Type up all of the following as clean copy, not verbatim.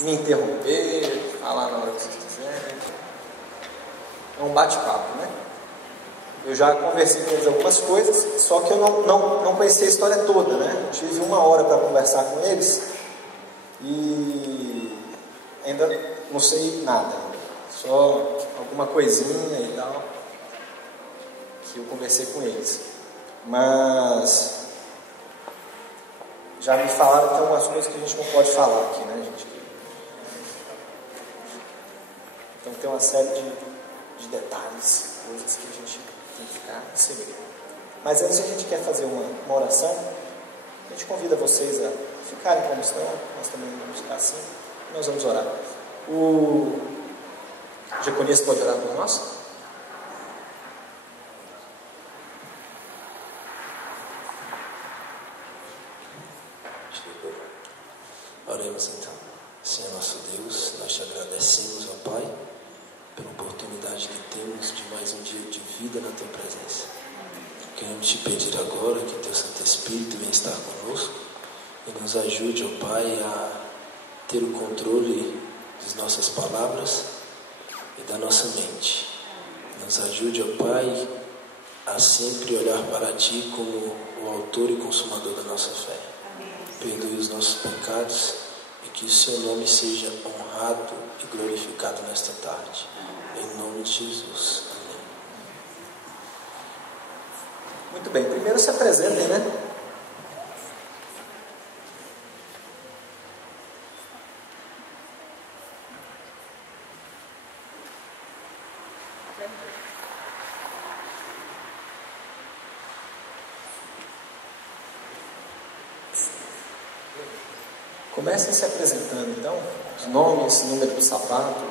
me interromper, falar na hora que vocês quiserem. É um bate-papo, né? Eu já conversei com eles algumas coisas, só que eu não conhecia a história toda, né? Eu tive 1 hora para conversar com eles e ainda não sei nada, só alguma coisinha e tal que eu conversei com eles. Mas já me falaram que tem algumas coisas que a gente não pode falar aqui, né, gente? Então tem uma série de detalhes, coisas que a gente tem que ficar em segredo. Mas antes a gente quer fazer uma oração. A gente convida vocês a ficarem como estão. Nós também vamos ficar assim. Nós vamos orar. O Jeconias pode orar por nós? Oremos então. Senhor nosso Deus, nós te agradecemos, ó Pai, pela oportunidade que temos de mais um dia de vida na Tua presença. Queremos te pedir agora que Teu Santo Espírito venha estar conosco e nos ajude, ó Pai, a ter o controle das nossas palavras e da nossa mente. Nos ajude, ó Pai, a sempre olhar para Ti como o autor e consumador da nossa fé. Perdoe os nossos pecados e que o Seu nome seja honrado e glorificado nesta tarde. Em nome de Jesus. Amém. Muito bem, primeiro se apresentem, né? Comecem se apresentando, então, os nomes, número do sapato,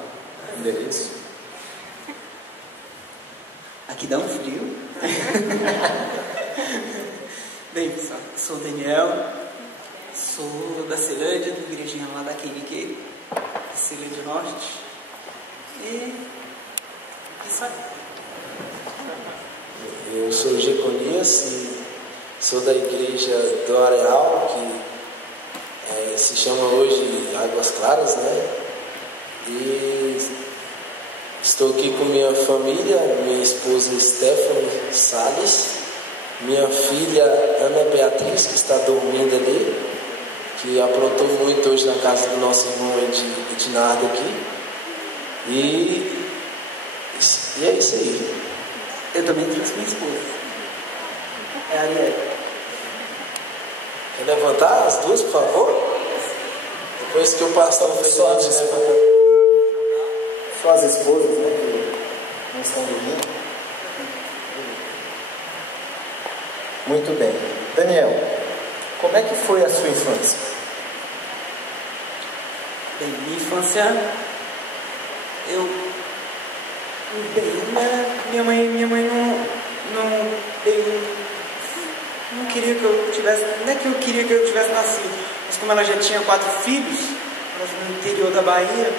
endereço. Aqui dá um frio. Bem, sou o Daniel, sou da Ceilândia, do igrejinha lá da Quiriquê, Ceilândia Norte. E isso aí. Eu sou o Jeconias e sou da igreja do Areal, que se chama hoje Águas Claras, né? E estou aqui com minha família, minha esposa Stephanie Salles, minha filha Ana Beatriz, que está dormindo ali, que aprontou muito hoje na casa do nosso irmão Ednardo aqui. E é isso aí. Eu também trouxe minha esposa. É a Ariel. Quer levantar as duas, por favor? Depois que o pastor fez Só as esposas, né, que não estão dormindo. Muito bem. Daniel, como é que foi a sua infância? Bem, minha infância, minha mãe não queria que eu tivesse, não é que eu queria que eu tivesse nascido, mas como ela já tinha 4 filhos, no interior da Bahia,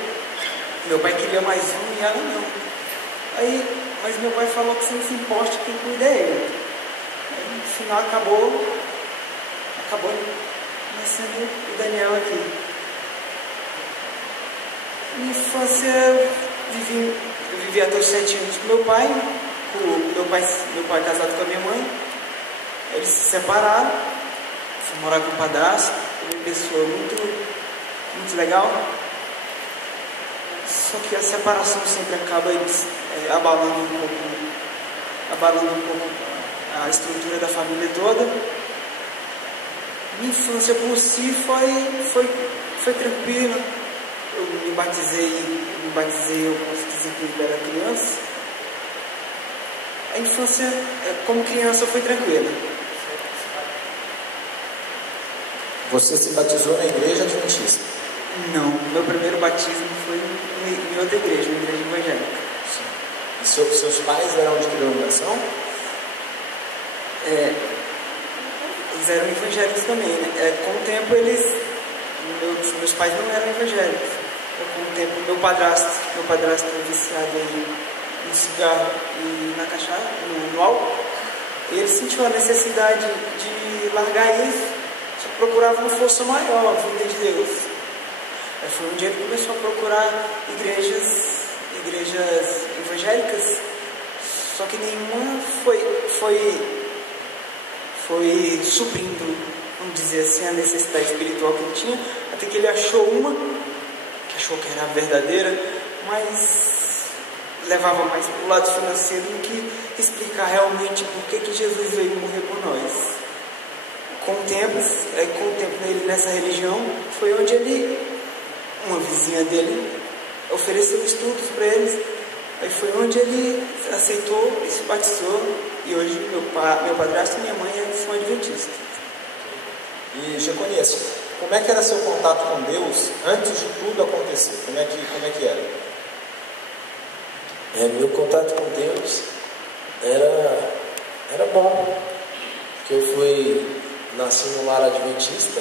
meu pai queria mais um e ela não. Mas meu pai falou que sem se importe quem cuida é ele. Aí, no final acabou nascendo o Daniel aqui. Minha infância eu vivi até os 7 anos com meu pai, meu pai casado com a minha mãe. Eles se separaram, fui morar com o padrasto, uma pessoa muito legal. Só que a separação sempre acaba abalando um pouco a estrutura da família toda. Minha infância por si foi tranquila. Eu me batizei, eu posso dizer que eu era criança. A infância, como criança, foi tranquila. Você se batizou na igreja adventista? Não, meu primeiro batismo foi em outra igreja, uma igreja evangélica. E seus pais eram de que denominação? Eles eram evangélicos também, né? Com o tempo meus pais não eram evangélicos. Com o tempo meu padrasto é viciado no cigarro e na cachaça, no álcool. Ele sentiu a necessidade de largar isso, só procurava uma força maior, a vida de Deus. Foi onde ele começou a procurar igrejas evangélicas, só que nenhuma foi suprindo, vamos dizer assim, a necessidade espiritual que ele tinha, até que ele achou uma, que achou que era a verdadeira, mas levava mais para o lado financeiro do que explicar realmente por que Jesus veio morrer por nós. Com o tempo nele nessa religião, foi onde uma vizinha dele ofereceu estudos para eles. Aí foi onde ele aceitou e se batizou. E hoje meu padrasto e minha mãe são adventistas. E Jeconias, como é que era seu contato com Deus antes de tudo acontecer? Como é que era? Meu contato com Deus era bom, porque eu nasci num lar adventista,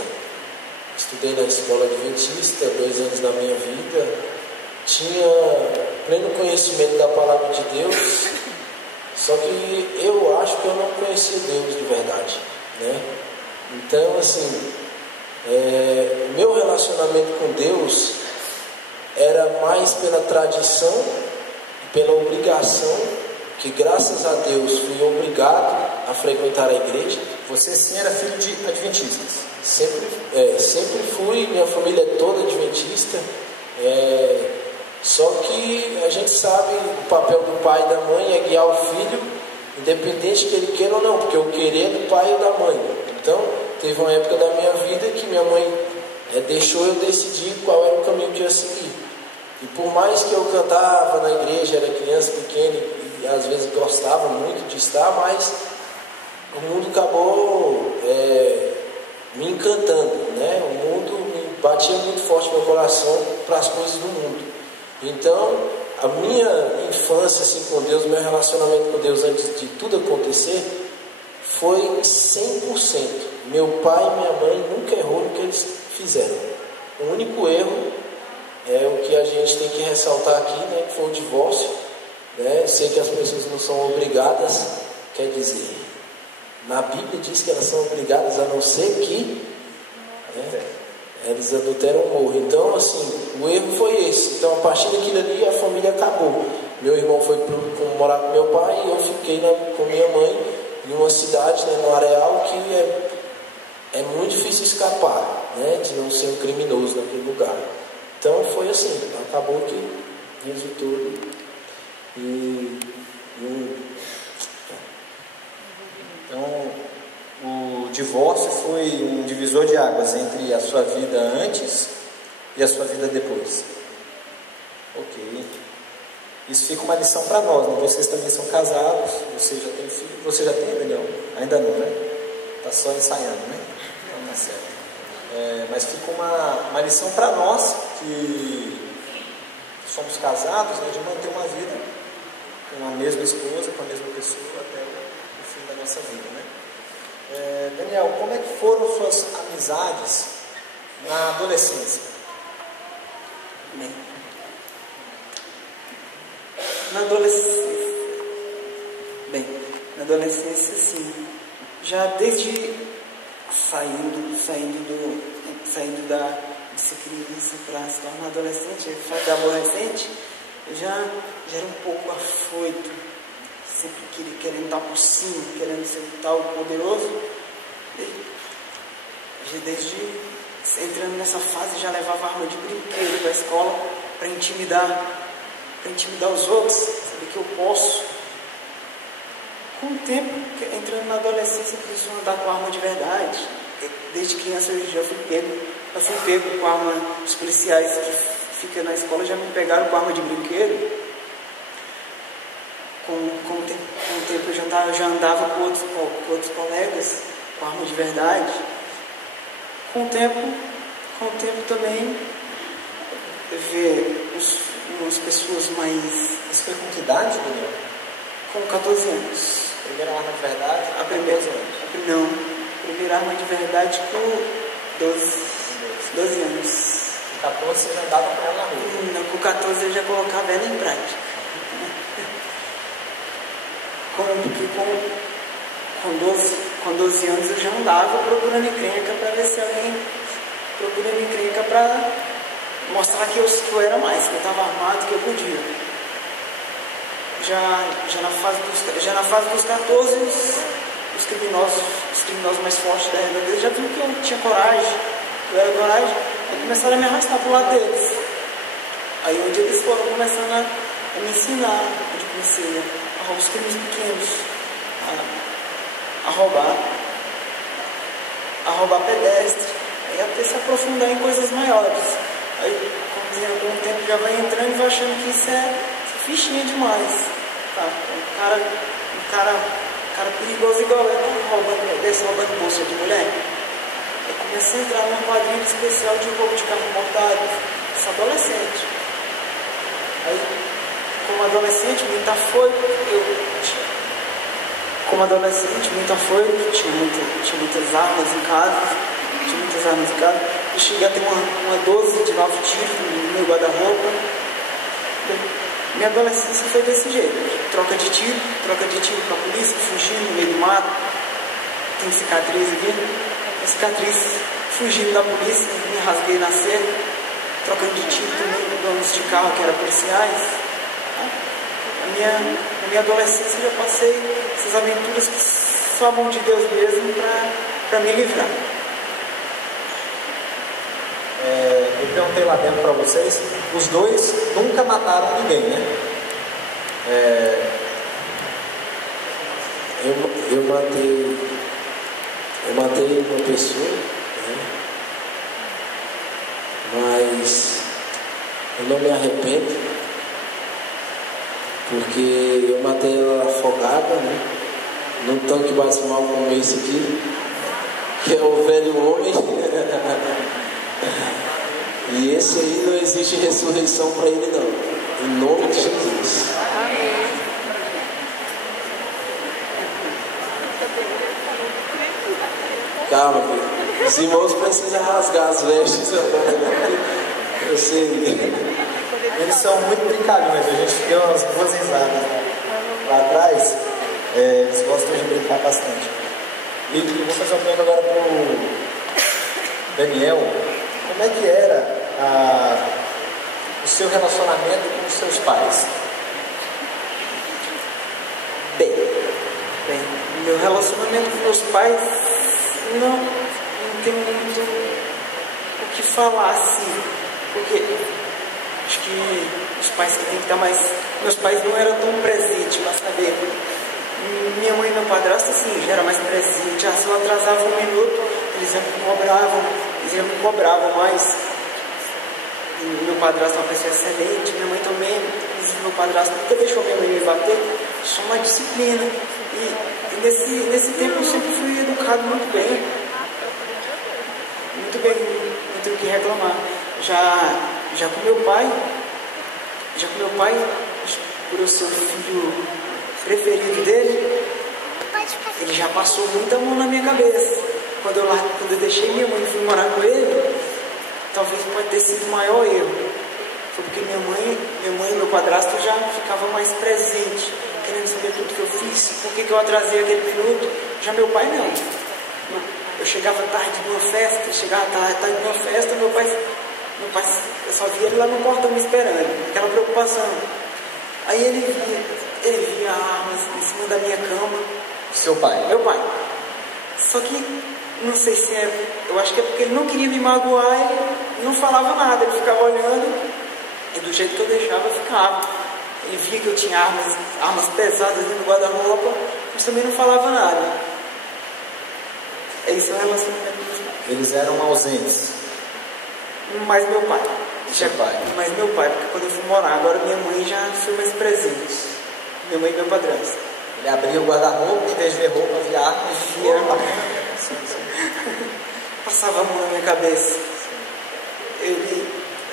estudei na escola adventista 2 anos da minha vida, tinha pleno conhecimento da palavra de Deus, só que eu acho que eu não conhecia Deus de verdade, né? Então, assim, o meu relacionamento com Deus era mais pela tradição e pela obrigação, que graças a Deus fui obrigado a frequentar a igreja. Você sim era filho de adventistas? Sempre fui, minha família é toda adventista, só que a gente sabe o papel do pai e da mãe é guiar o filho, independente que ele queira ou não, porque o querer é do pai e da mãe. Então, teve uma época da minha vida que minha mãe deixou eu decidir qual era o caminho que eu ia seguir. E por mais que eu cantava na igreja, era criança pequena e às vezes gostava muito de estar, mas o mundo acabou me encantando, né? O mundo batia muito forte no meu coração para as coisas do mundo. Então, a minha infância assim, com Deus, meu relacionamento com Deus antes de tudo acontecer, foi 100%. Meu pai e minha mãe nunca errou no que eles fizeram. O único erro é o que a gente tem que ressaltar aqui, né, que foi o divórcio. Né? Sei que as pessoas não são obrigadas, quer dizer, na Bíblia diz que elas são obrigadas a não ser que eles adulteram ou morram. Então, assim, o erro foi esse. Então, a partir daquilo ali, a família acabou. Meu irmão foi morar com meu pai e eu fiquei com minha mãe em uma cidade, né, no Areal, que é muito difícil escapar, né, de não ser um criminoso naquele lugar. Então, foi assim, acabou que resultou Então, o divórcio foi um divisor de águas entre a sua vida antes e a sua vida depois. Ok. Isso fica uma lição para nós, né? Vocês também são casados, você já tem filho. Você já tem, Daniel? Ainda não, né? Está só ensaiando, né? Não, tá certo. Mas fica uma lição para nós que somos casados, né? De manter uma vida com a mesma esposa, com a mesma pessoa até o fim da nossa vida, né? Daniel, como é que foram suas amizades na adolescência? Bem, na adolescência, sim, já desde saindo de ser criança para se tornar adolescente, fase adolescente, eu já era um pouco afoito, sempre querendo estar por cima, querendo ser tal poderoso. E desde entrando nessa fase, já levava arma de brinquedo para a escola para intimidar os outros, saber que eu posso. Com o tempo, entrando na adolescência, preciso andar com arma de verdade. Desde criança eu já fui pego com arma. Os policiais que ficam na escola já me pegaram com arma de brinquedo. Com o tempo eu já andava com outros colegas com arma de verdade. Com o tempo também eu ver umas pessoas mais... Isso foi com que idade, Daniel? Com 14 anos. Primeira arma de verdade? A primeira arma de verdade com 12 anos. Com 14 você já andava com ela na rua? Não, com 14 eu já colocava ela em prática. Com 12 anos eu já andava procurando encrenca para ver se alguém... Procurando encrenca para mostrar que eu era mais, que eu estava armado, que eu podia. Já na fase dos 14, os criminosos mais fortes da realidade já viram que eu tinha coragem, eu era coragem, e começaram a me arrastar para o lado deles. Aí onde eles foram começando a me ensinar, onde comecei os crimes pequenos, a roubar pedestre, aí até se aprofundar em coisas maiores. Aí com o tempo já vai entrando e vai achando que isso é fichinha demais. Tá? Um cara perigoso igual eu, roubando bolsa de mulher. Eu comecei a entrar num quadrinho especial de roubo de carro importado, sou adolescente. Aí, como adolescente, muita afoito, tinha muitas armas em casa, eu cheguei a ter uma 12 de 9 tiros no meu guarda-roupa. Minha adolescência foi desse jeito, troca de tiro com a polícia, fugindo no meio do mato, tem cicatriz aqui, fugindo da polícia, me rasguei na cerca, trocando de tiro também com donos de carro que eram policiais. Na minha adolescência eu já passei essas aventuras que só a mão de Deus mesmo para me livrar. Eu perguntei lá dentro para vocês, os dois nunca mataram ninguém, né? Eu matei uma pessoa, né? Mas eu não me arrependo, porque eu matei ela afogada, né? Num tanque batismal como esse aqui, que é o velho homem. E esse aí não existe ressurreição para ele não. Em nome de Jesus. Amém. Calma, filho. Os irmãos precisam rasgar as vestes. Eu sei. Eles são muito brincalhões, a gente deu umas boas risadas lá atrás. Eles gostam de brincar bastante. E eu vou fazer uma pergunta agora para o Daniel. Como é que era o seu relacionamento com os seus pais? Bem, meu relacionamento com meus pais não tem muito o que falar assim, porque acho que os pais têm que estar mais. Meus pais não eram tão presentes, mas saber. Minha mãe e meu padrasto assim, já era mais presente. Se eu atrasava um minuto, eles já me cobravam mais. Meu padrasto é uma pessoa excelente, minha mãe também, meu padrasto nunca deixou minha mãe me bater, só uma disciplina. E nesse tempo eu sempre fui educado muito bem, não tenho o que reclamar. Já com meu pai, por eu ser o filho preferido dele, ele já passou muita mão na minha cabeça. Quando eu deixei minha mãe e fui morar com ele, talvez pode ter sido o maior erro. Foi porque minha mãe e meu padrasto já ficavam mais presentes, querendo saber tudo que eu fiz, por que eu atrasei aquele minuto. Já meu pai não. Eu chegava tarde de uma festa, meu pai, eu só via ele lá no portão me esperando, aquela preocupação. Aí ele via armas em cima da minha cama. Seu pai? Meu pai. Só que não sei se eu acho que é porque ele não queria me magoar, ele não falava nada, ele ficava olhando, e do jeito que eu deixava, eu ficava. Ele via que eu tinha armas pesadas dentro do guarda-roupa, mas também não falava nada. Esse é o relacionamento dos pais. Eles eram ausentes? Mas meu pai. Seu pai? Mas meu pai, porque quando eu fui morar, agora minha mãe já foi mais presente. Minha mãe e meu padrasto. Ele abria o guarda-roupa, em vez de ver roupa, via armas. Via arma. Passava a mão na minha cabeça.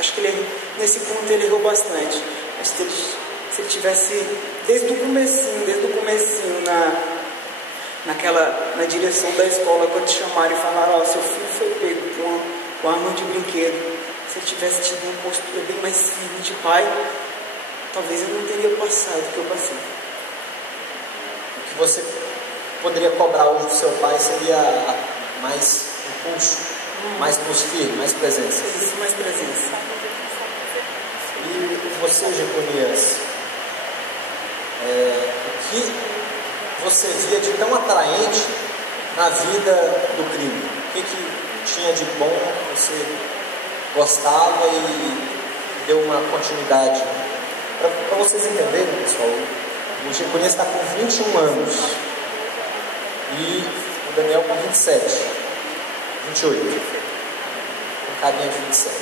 Acho que nesse ponto ele errou bastante. Mas se ele tivesse, desde o comecinho, na direção da escola, quando te chamaram e falaram, seu filho foi pego com arma de brinquedo, se ele tivesse tido uma postura bem mais firme de pai, talvez eu não teria passado o que eu passei. O que você poderia cobrar hoje do seu pai seria mais impulso, mais firme, mais presença. Isso, mais presença. você, Jeconias, o que você via de tão atraente na vida do crime? O que tinha de bom que você gostava e deu uma continuidade? Para vocês entenderem, pessoal, o Jeconias está com 21 anos e o Daniel com 27, 28, um carinha de 27.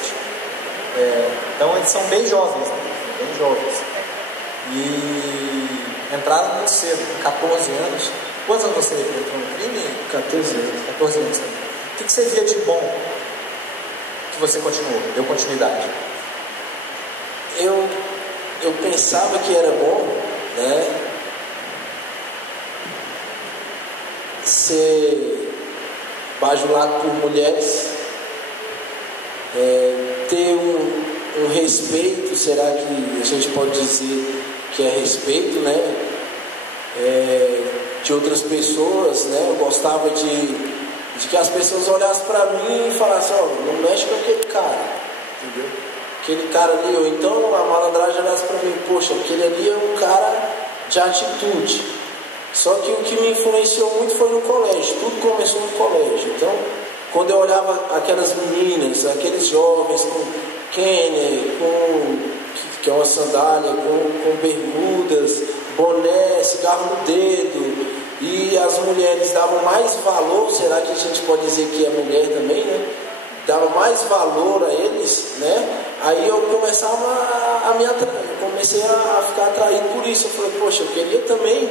Então eles são bem jovens, né? Bem jovens. E entraram muito cedo, com 14 anos. Quantos anos você entrou no crime? 14 anos. 14 anos também. O que você via de bom que você continuou, deu continuidade? Eu pensava que era bom, né, ser bajulado por mulheres, ter um respeito, será que a gente pode dizer que é respeito, né, de outras pessoas, né? Eu gostava de que as pessoas olhassem para mim e falassem: ó, não mexe com aquele cara, entendeu? Aquele cara ali, ou então a malandragem olhasse para mim: poxa, aquele ali é um cara de atitude. Só que o que me influenciou muito foi no colégio, tudo começou no colégio. Então, quando eu olhava aquelas meninas, aqueles jovens com Kenner, que é uma sandália, com bermudas, boné, cigarro no dedo, e as mulheres davam mais valor, será que a gente pode dizer que é mulher também, né? Dava mais valor a eles, né? Aí eu começava a me atrair, comecei a ficar atraído por isso. Eu falei: poxa, eu queria também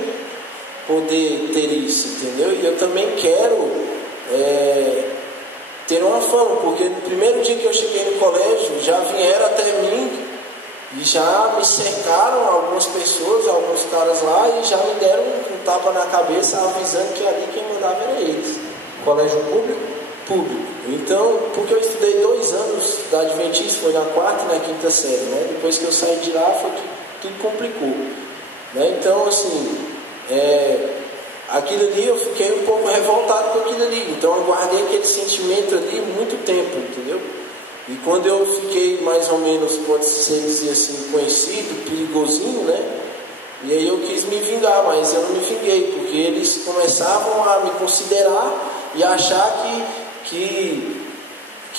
poder ter isso, entendeu? E eu também quero ter uma fama, porque no primeiro dia que eu cheguei no colégio, já vieram até mim e já me cercaram algumas pessoas, alguns caras lá, e já me deram um tapa na cabeça, avisando que ali quem mandava era eles. Colégio público? Público. Então, porque eu estudei 2 anos da Adventista, foi na 4ª e na 5ª série, né? Depois que eu saí de lá, foi que tudo complicou, né? Então, assim, aquilo ali, eu fiquei um pouco revoltado com aquilo ali. Então, eu guardei aquele sentimento ali muito tempo, entendeu? E quando eu fiquei mais ou menos, pode-se dizer assim, conhecido, perigosinho, né? E aí eu quis me vingar, mas eu não me vinguei, porque eles começavam a me considerar e achar que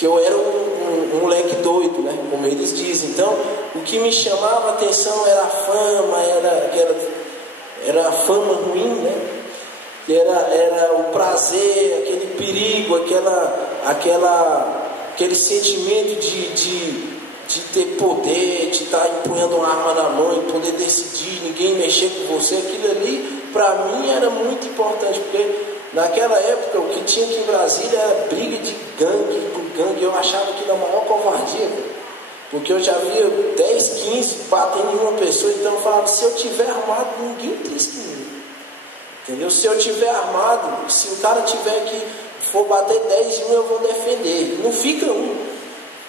eu era um moleque doido, né? Como eles dizem. Então, o que me chamava a atenção era a fama, era a fama ruim, né? Era o prazer, aquele perigo, aquele sentimento de ter poder, de estar empunhando uma arma na mão e poder decidir, ninguém mexer com você. Aquilo ali, para mim, era muito importante, porque naquela época o que tinha aqui em Brasília era briga de gangue por gangue. Eu achava aquilo a maior covardia, porque eu já via 10, 15 batendo em uma pessoa. Então eu falava: se eu tiver armado, ninguém triste em mim, entendeu? Se eu tiver armado, se o cara tiver que for bater 10 em um, eu vou defender. Não fica um,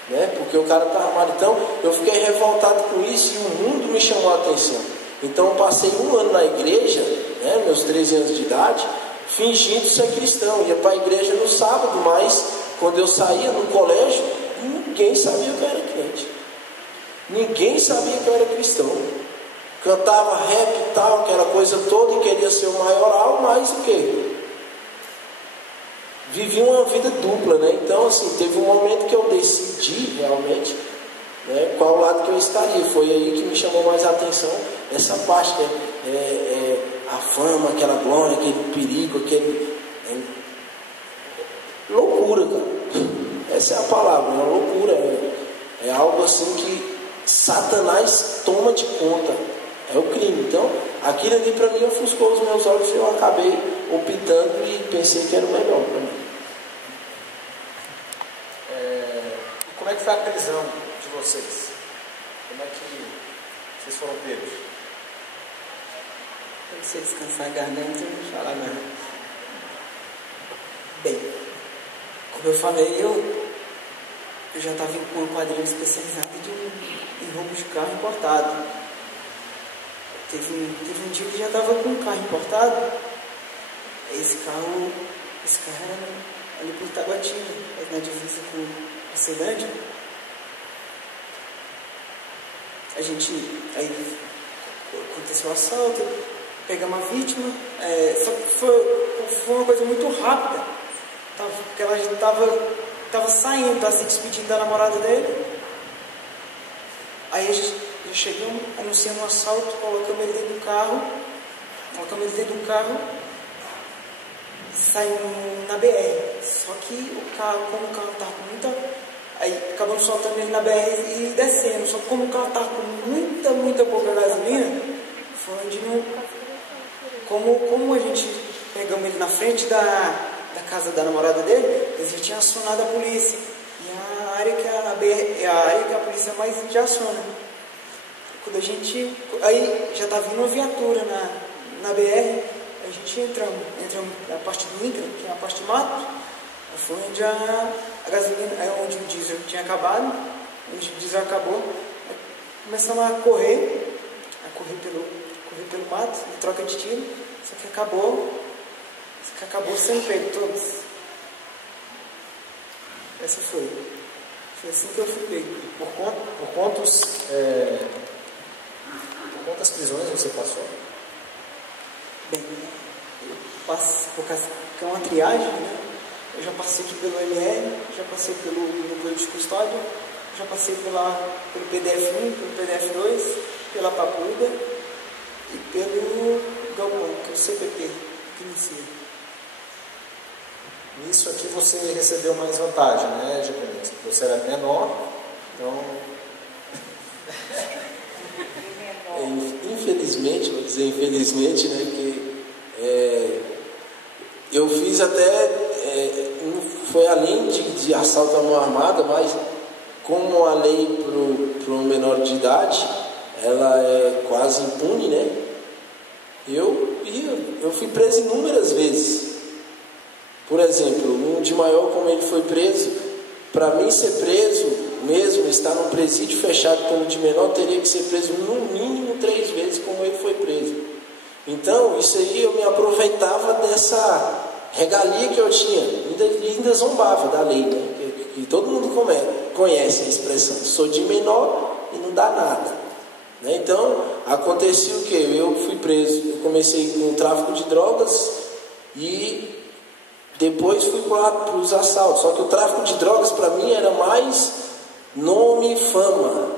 né? Porque o cara está armado. Então eu fiquei revoltado com isso e o mundo me chamou a atenção. Então eu passei 1 ano na igreja, né, meus 13 anos de idade, fingindo ser cristão. Ia para a igreja no sábado, mas quando eu saía no colégio, ninguém sabia que eu era crente. Ninguém sabia que eu era cristão. Cantava rap e tal, aquela coisa toda, e queria ser o maioral, mas o quê? Vivi uma vida dupla, né? Então, assim, teve um momento que eu decidi realmente, né, qual lado que eu estaria. Foi aí que me chamou mais a atenção essa parte, né? A fama, aquela glória, aquele perigo, loucura, cara. Essa é a palavra, é uma loucura. É algo assim que Satanás toma de conta. É o crime. Então, aquilo ali para mim ofuscou os meus olhos e eu acabei optando e pensei que era o melhor para mim. E como é que foi a prisão de vocês? Como é que vocês foram pegos? Para você descansar a garganta, eu não vou falar nada. Bem, como eu falei, eu já estava com uma quadrilha especializada em roubo de carro importado. Teve um dia que já estava com um carro importado. Esse carro era ali por Itaguatinga, na divisa com a Ceilândia. Aí aconteceu o assalto, pegamos a vítima, só que foi uma coisa muito rápida, porque ela já estava saindo, estava se despedindo da namorada dele. Aí a gente chegamos, anunciamos um assalto, colocamos ele dentro do carro, saímos na BR. Só que como o carro estava com muita... Aí acabamos soltando ele na BR e descendo. Só que como o carro estava com muita pouca gasolina, foi onde não... Como a gente pegamos ele na frente da casa da namorada dele, eles já tinham acionado a polícia. E a área que a polícia mais já aciona. Quando a gente... Aí já estava vindo uma viatura na BR, a gente entramos na parte do INCRA, que é a parte de mato. Foi onde a gasolina, onde o diesel tinha acabado, onde o diesel acabou. Começamos a correr pelo mato, em troca de tiro, só que acabou sendo pego todos. Essa foi assim que eu fui pego. Por quantas prisões você passou? Bem, eu passo por causa que é uma triagem, né? Eu já passei aqui pelo ML, já passei pelo núcleo de custódia, já passei pelo PDF1, pelo PDF2, pela Papuda e pelo Galpão, que é o CPP, que inicia. Nisso aqui você recebeu mais vantagem, né, Japonês? Você era menor, então... Infelizmente, vou dizer infelizmente, né, que eu fiz até... não foi além de assalto à mão armada, mas como a lei para o menor de idade, ela é quase impune, né? Eu fui preso inúmeras vezes. Por exemplo, um de maior, como ele foi preso, para mim ser preso mesmo, estar num presídio fechado como de menor, teria que ser preso no mínimo 3 vezes como ele foi preso. Então, isso aí eu me aproveitava dessa regalia que eu tinha, ainda zombava da lei, né? Que todo mundo conhece a expressão, sou de menor e não dá nada, né? Então, acontecia o quê? Eu fui preso, eu comecei com o tráfico de drogas e depois fui para os assaltos. Só que o tráfico de drogas para mim era mais nome e fama,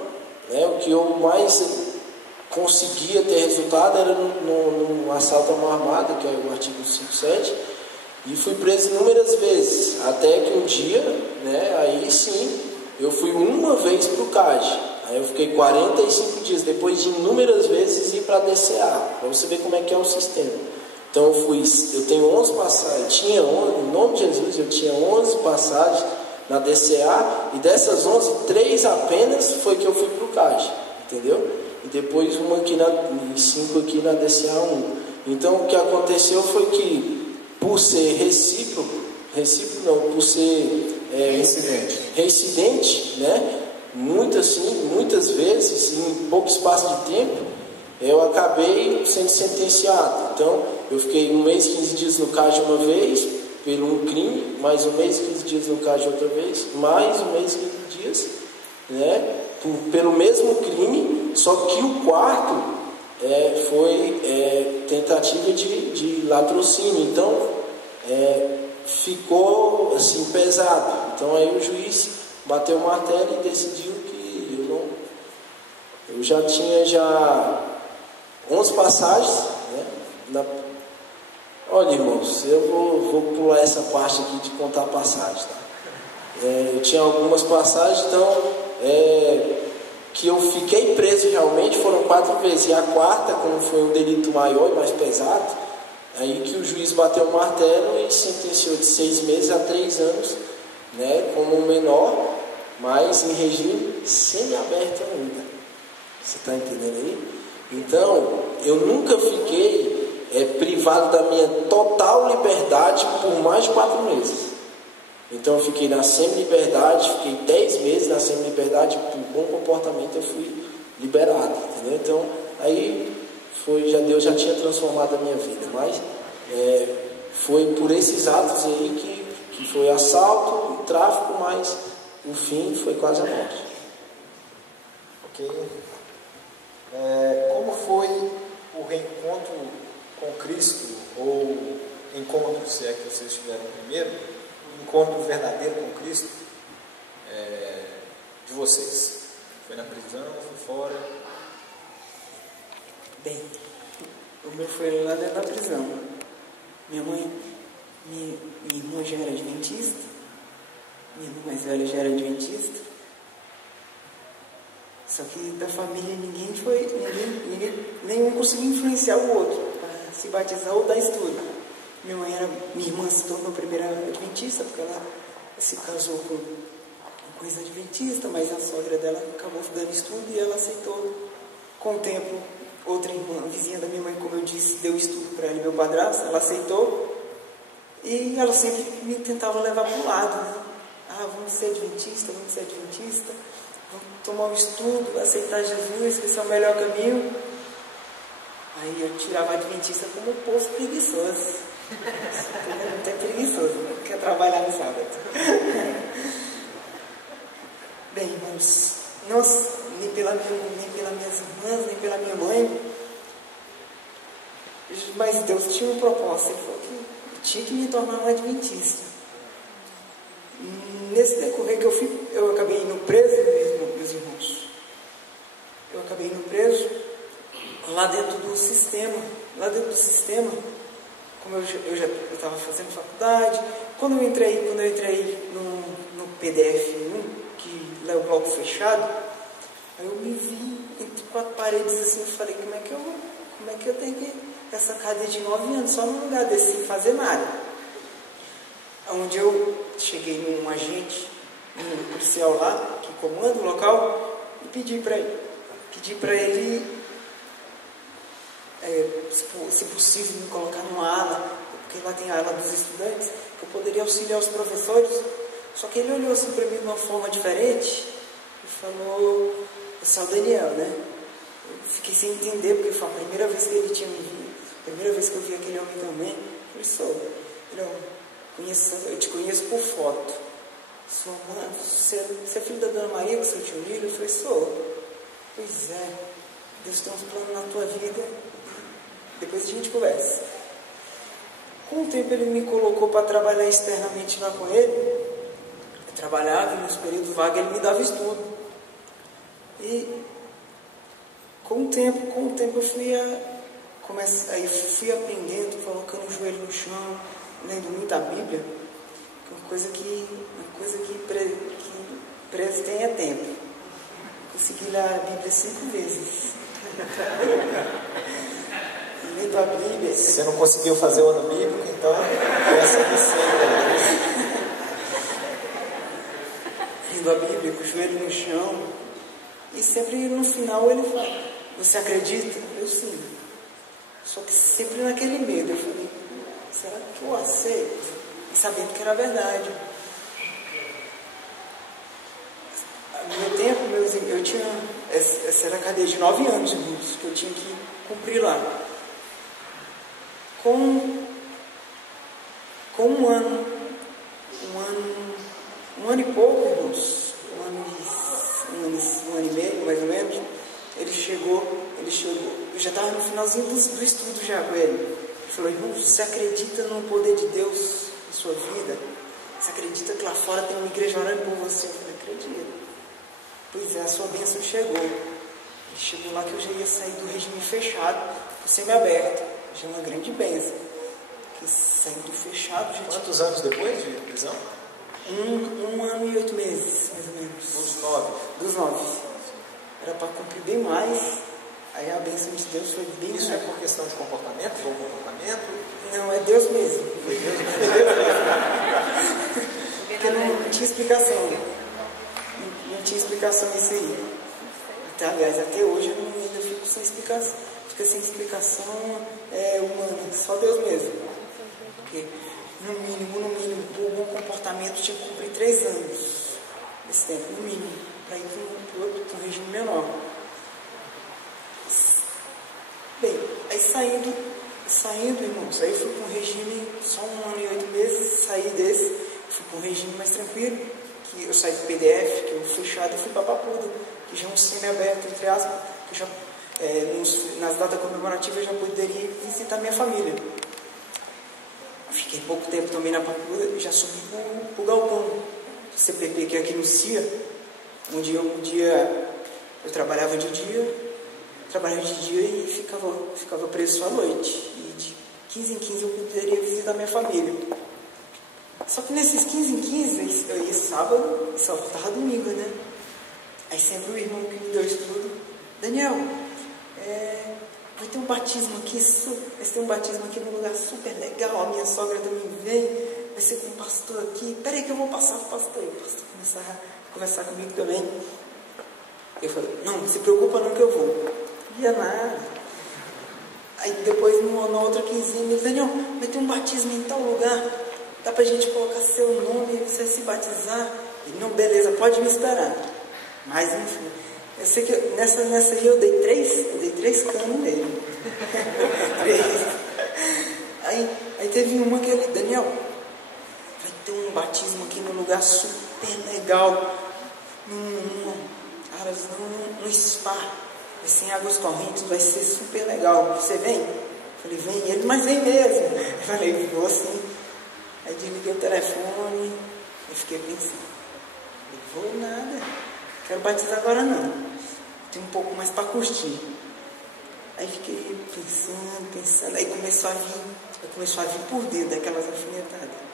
né? O que eu mais conseguia ter resultado era no assalto à mão armada, que é o artigo 57, e fui preso inúmeras vezes, até que um dia, né, aí sim, eu fui uma vez para o CAD. Aí eu fiquei 45 dias, depois de inúmeras vezes ir para a DCA, para você ver como é que é o sistema. Então eu tenho 11 passagens, em nome de Jesus, eu tinha 11 passagens na DCA, e dessas 11, 3 apenas foi que eu fui para o CAD, entendeu? E depois 5 aqui na DCA 1. Então o que aconteceu foi que, por ser por ser reincidente, né? Muitas vezes, em pouco espaço de tempo, eu acabei sendo sentenciado. Então, eu fiquei 1 mês e 15 dias no CAD uma vez, pelo um crime, mais 1 mês e 15 dias no CAD outra vez, mais 1 mês e 15 dias, né? Pelo mesmo crime, só que o quarto foi tentativa de latrocínio. Então, ficou assim pesado. Então aí o juiz bateu o martelo e decidiu que eu já tinha 11 passagens, né? Olha, irmãos, eu vou pular essa parte aqui de contar passagens, tá? Eu tinha algumas passagens, então que eu fiquei preso realmente foram 4 vezes, e a quarta, como foi um delito maior e mais pesado, aí que o juiz bateu o martelo e sentenciou de 6 meses a 3 anos, né, como menor, mas em regime semiaberto ainda. Você está entendendo aí? Então, eu nunca fiquei privado da minha total liberdade por mais de 4 meses. Então, eu fiquei na semi-liberdade, fiquei 10 meses na semi-liberdade, por bom comportamento eu fui liberado, entendeu? Então, aí Deus já tinha transformado a minha vida, mas foi por esses atos aí que foi assalto e tráfico, mas o fim foi quase a morte. Ok. Como foi o reencontro com Cristo, ou encontro, se é que vocês tiveram primeiro, o encontro verdadeiro com Cristo de vocês? Foi na prisão, foi fora? Bem, o meu foi lá dentro da prisão. Minha irmã já era adventista, minha irmã mais velha já era adventista. Só que da família nenhum conseguiu influenciar o outro para se batizar ou dar estudo. Minha irmã se tornou a primeira adventista, porque ela se casou com coisa adventista, mas a sogra dela acabou dando estudo e ela aceitou. Com o tempo, outra irmã, vizinha da minha mãe, como eu disse, deu estudo para ela e meu padrasto, ela aceitou. E ela sempre me tentava levar para o lado, né? Vamos ser adventista, vamos tomar um estudo, aceitar Jesus, que esse é o melhor caminho. Aí eu tirava a adventista como um povo preguiçoso. Muito é preguiçoso, né? Quer trabalhar no sábado. Bem, irmãos, nem pelas minhas irmãs, nem pela minha mãe, mas Deus tinha um propósito. Ele falou que eu tinha que me tornar um adventista. Nesse decorrer que eu acabei indo preso, meus irmãos. Eu acabei indo preso lá dentro do sistema. Como eu estava fazendo faculdade, quando eu entrei no PDF1, que é o bloco fechado, aí eu me vi entre quatro paredes assim, eu falei, como é que eu tenho que essa cadeia de 9 anos só num lugar desse sem fazer nada? Onde eu cheguei num agente, um policial lá, que comanda o local, e pedi para ele, se possível, me colocar numa ala, porque lá tem a ala dos estudantes, que eu poderia auxiliar os professores. Só que ele olhou assim para mim de uma forma diferente e falou, esse é o Daniel, né? Eu fiquei sem entender, porque foi a primeira vez que ele tinha me visto, a primeira vez que eu vi aquele homem também. Eu falei, sou. Eu te conheço por foto. Sua mãe, você é filho da Dona Maria, com seu tio Lírio? Eu falei, sou. Pois é, Deus tem uns planos na tua vida, depois a gente conversa. Com o tempo ele me colocou para trabalhar externamente lá com ele. Eu trabalhava e nos períodos vagos ele me dava estudo. E com o tempo eu fui aprendendo, colocando o joelho no chão, lendo muito a Bíblia, que é uma coisa que tem é tempo. Consegui ler a Bíblia 5 vezes. Lendo a Bíblia. Você não conseguiu fazer o ano bíblico, então essa receita. Lendo a Bíblia com o joelho no chão. E sempre no final ele fala, você acredita? Eu sim. Só que sempre naquele medo. Eu falei, será que eu aceito? E sabendo que era verdade. No meu tempo, eu tinha... Essa era a cadeia de 9 anos, irmãos, que eu tinha que cumprir lá. Com um ano e pouco, irmãos, um ano e meio, mais ou menos, ele chegou, eu já estava no finalzinho do estudo já com ele. Ele falou, irmão, você acredita no poder de Deus na sua vida? Você acredita que lá fora tem uma igreja orando por você? Eu falei, acredito. Pois é, a sua bênção chegou. E chegou lá que eu já ia sair do regime fechado para o semiaberto. Já é uma grande bênção. Porque saindo fechado... Quantos anos depois de prisão? 1 ano e 8 meses, mais ou menos. Dos 9? Dos 9. Era para cumprir bem mais. Aí a bênção de Deus foi bem Isso mais. é por questão de comportamento, bom comportamento? Não, é Deus mesmo. Foi Deus mesmo. Porque não tinha explicação. Não tinha explicação isso aí. Aliás, até hoje eu ainda fico sem explicação. Fica sem explicação humana. Só Deus mesmo. Porque, no mínimo, por bom comportamento, tinha que cumprir 3 anos. Esse tempo, no mínimo. Para ir para um regime menor. Bem, aí saindo, irmãos, aí eu fui para um regime, só 1 ano e 8 meses, saí desse, fui para um regime mais tranquilo, que eu saí do PDF, que eu fechado, e fui para Papuda, que já é um semi-aberto, entre aspas, que já nas datas comemorativas eu já poderia visitar minha família. Eu fiquei pouco tempo também na Papuda e já subi pro galpão do CPP, que é aqui no CIA. Um dia eu trabalhava de dia e ficava preso só à noite. E de 15 em 15 eu poderia visitar minha família. Só que nesses 15 em 15, eu ia sábado e só voltava domingo, né? Aí sempre o irmão que me deu isso tudo: Daniel, vai ter um batismo aqui, vai ter um batismo aqui num lugar super legal, a minha sogra também vem, vai ser com um pastor aqui, peraí que eu vou passar pro pastor. E o pastor começava a conversar comigo também. Eu falei: não se preocupa não que eu vou. Não ia nada. Aí depois, na outra quinzena, ele: Daniel, vai ter um batismo em tal lugar, dá pra gente colocar seu nome e você se batizar. Ele: não, beleza, pode me esperar. Mas enfim, eu sei que nessa aí eu dei três canos nele. Aí teve uma que ele: Daniel, vai ter um batismo aqui num lugar super legal, num spa, sem águas correntes, vai ser super legal. Você vem? Eu falei: vem. Ele: mas vem mesmo. Eu falei: vou sim. Aí desliguei o telefone e fiquei pensando: não vou nada, quero batizar agora não, tem um pouco mais para curtir. Aí fiquei pensando, aí começou a vir por dentro daquelas alfinetadas.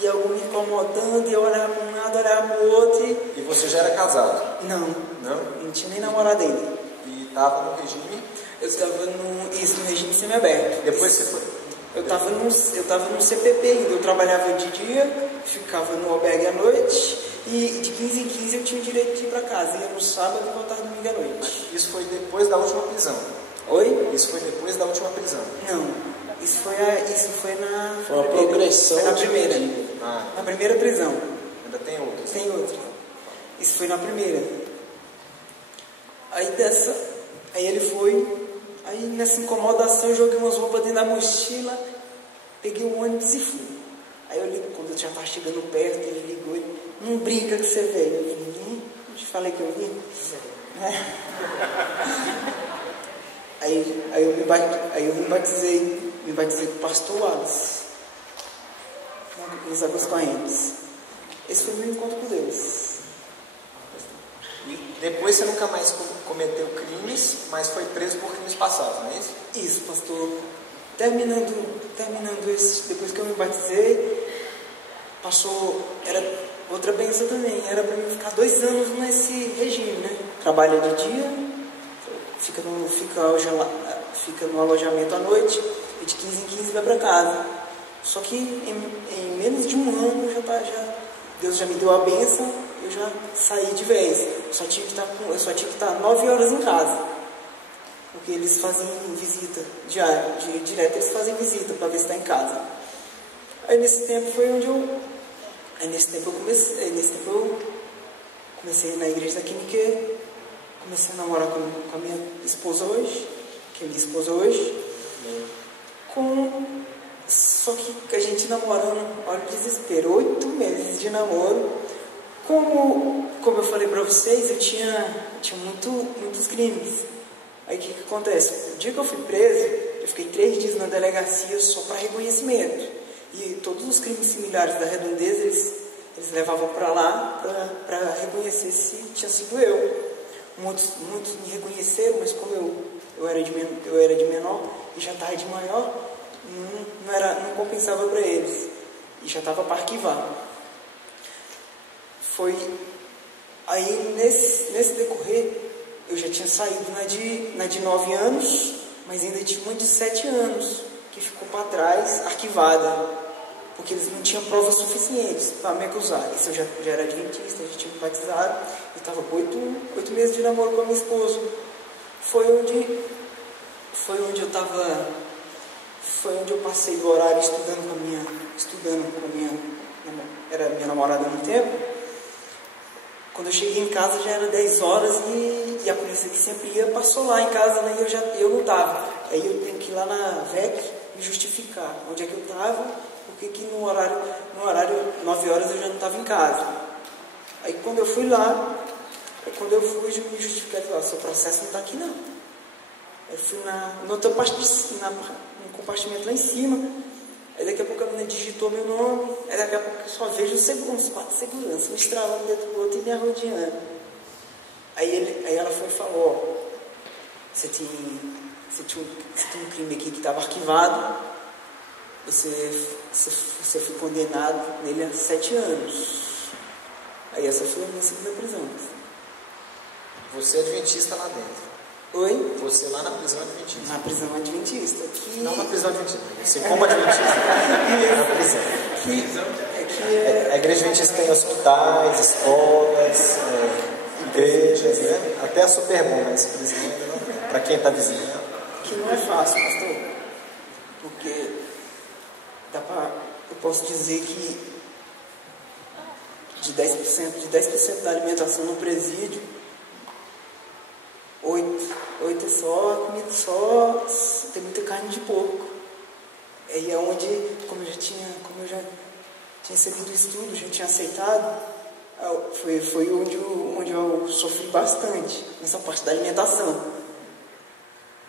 E algo me incomodando, e eu olhava para um lado, olhava para o outro. E você já era casado? Não tinha nem namorado ainda. E estava no regime? Eu estava no regime semiaberto. Depois você foi? Eu estava no CPP ainda, eu trabalhava de dia, ficava no albergue à noite, e de 15 em 15 eu tinha o direito de ir para casa, ia no sábado e voltava domingo à noite. Mas isso foi depois da última prisão? Oi? Isso foi depois da última prisão? Não, isso foi na... Foi uma progressão. Foi na primeira. Na primeira prisão. Ainda tem outras? Tem outra. Isso foi na primeira. Aí ele foi... Aí nessa incomodação eu joguei umas roupas dentro da mochila, peguei o ônibus e fui. Aí eu liguei, quando eu já estava chegando perto, ele ligou e: não brinca que você veio. Eu falei: não te falei que eu vim? Aí eu me batizei com o pastor Wallace, nos Águas Correntes. Esse foi o meu encontro com Deus. E depois você nunca mais cometeu crimes, mas foi preso por crimes passados, não é isso? Isso, pastor. Terminando esse, depois que eu me batizei, era outra bênção também. Era para mim ficar 2 anos nesse regime, né? Trabalha de dia, fica no alojamento à noite, e de 15 em 15 vai para casa. Só que em menos de um ano Deus já me deu a bênção, eu já saí de vez. Eu só tinha que estar 9 horas em casa, porque eles fazem visita diária, direto eles fazem visita para ver se está em casa. Aí nesse tempo eu comecei na igreja da Quiniquê, comecei a namorar com a minha esposa hoje, que é minha esposa hoje, só que a gente namorando, olha o desespero, 8 meses de namoro. Como eu falei para vocês, eu tinha muitos crimes. Aí o que acontece? O dia que eu fui preso, eu fiquei 3 dias na delegacia só para reconhecimento. E todos os crimes similares da Redondeza, eles levavam para lá para reconhecer se tinha sido eu. Muitos me reconheceram, mas como eu era de menor e já estava de maior, não compensava para eles. E já estava para arquivar. Aí nesse decorrer, eu já tinha saído na de 9 anos, mas ainda tinha uma de 7 anos, que ficou para trás, arquivada, porque eles não tinham provas suficientes para me acusar. Isso eu já era adventista, já tinha me batizado, e estava com 8 meses de namoro com a minha esposa. Foi onde eu passei o horário estudando com a minha era minha namorada há um tempo. Quando eu cheguei em casa já era 10 horas e a polícia que sempre ia passou lá em casa, né? E eu não estava. Aí eu tenho que ir lá na VEC me justificar onde é que eu estava, porque que no horário 9 horas eu já não estava em casa. Aí quando eu fui lá, me justificar, eu falei: seu processo não está aqui não. Aí fui na outra parte, no compartimento lá em cima. Aí daqui a pouco a menina digitou meu nome. Aí daqui a pouco eu só vejo uns 4 seguranças, um estralando dentro do outro e me arrodeando. Aí ela foi e falou: ó, você tem um crime aqui que estava arquivado. Você foi condenado nele a 7 anos. Aí essa foi a minha segunda prisão. Você é adventista lá dentro? Oi? Você lá na prisão adventista? Na prisão adventista. Não na prisão adventista, você como adventista na prisão. A igreja adventista tem hospitais, escolas, igrejas, né? Até a Superbom, mas prisão ainda não tem. Para quem está visitando. Que não é fácil, pastor. Porque eu posso dizer que de 10% da alimentação no presídio, 8 é só comida, só tem muita carne de porco. Aí é onde, como eu já tinha recebido o estudo, já tinha aceitado, foi onde eu sofri bastante, nessa parte da alimentação.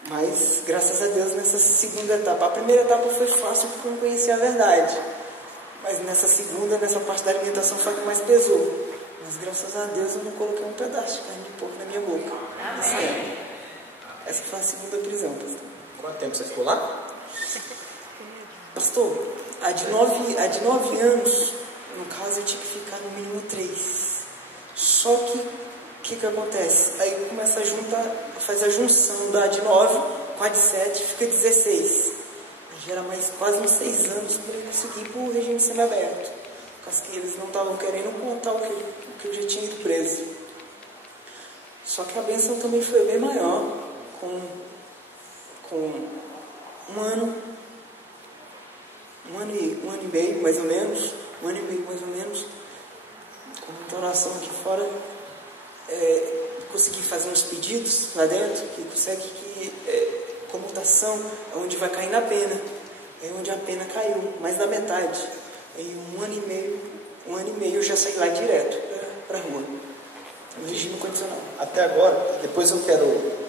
Mas, graças a Deus, nessa segunda etapa, a primeira etapa foi fácil porque eu não conhecia a verdade. Mas nessa parte da alimentação foi a que mais pesou. Mas graças a Deus eu não coloquei um pedaço de carne de porco na minha boca. Essa foi a segunda prisão, pastor. Quanto tempo você ficou lá? Pastor, a de 9 anos, no caso eu tive que ficar no mínimo 3. Só que, o que acontece? Aí começa a juntar, faz a junção da de 9 com a de 7, fica 16. Já era mais quase uns 6 anos para eu conseguir ir para o regime semiaberto. Por causa que eles não estavam querendo contar o que eu já tinha ido preso. Só que a bênção também foi bem maior, com um ano e meio mais ou menos, com muita oração aqui fora, consegui fazer uns pedidos lá dentro, que consegue comutação é onde vai cair na pena, é onde a pena caiu, mais da metade. Em um ano e meio eu já saí lá direto para a rua, no regime condicional. Até agora, depois eu quero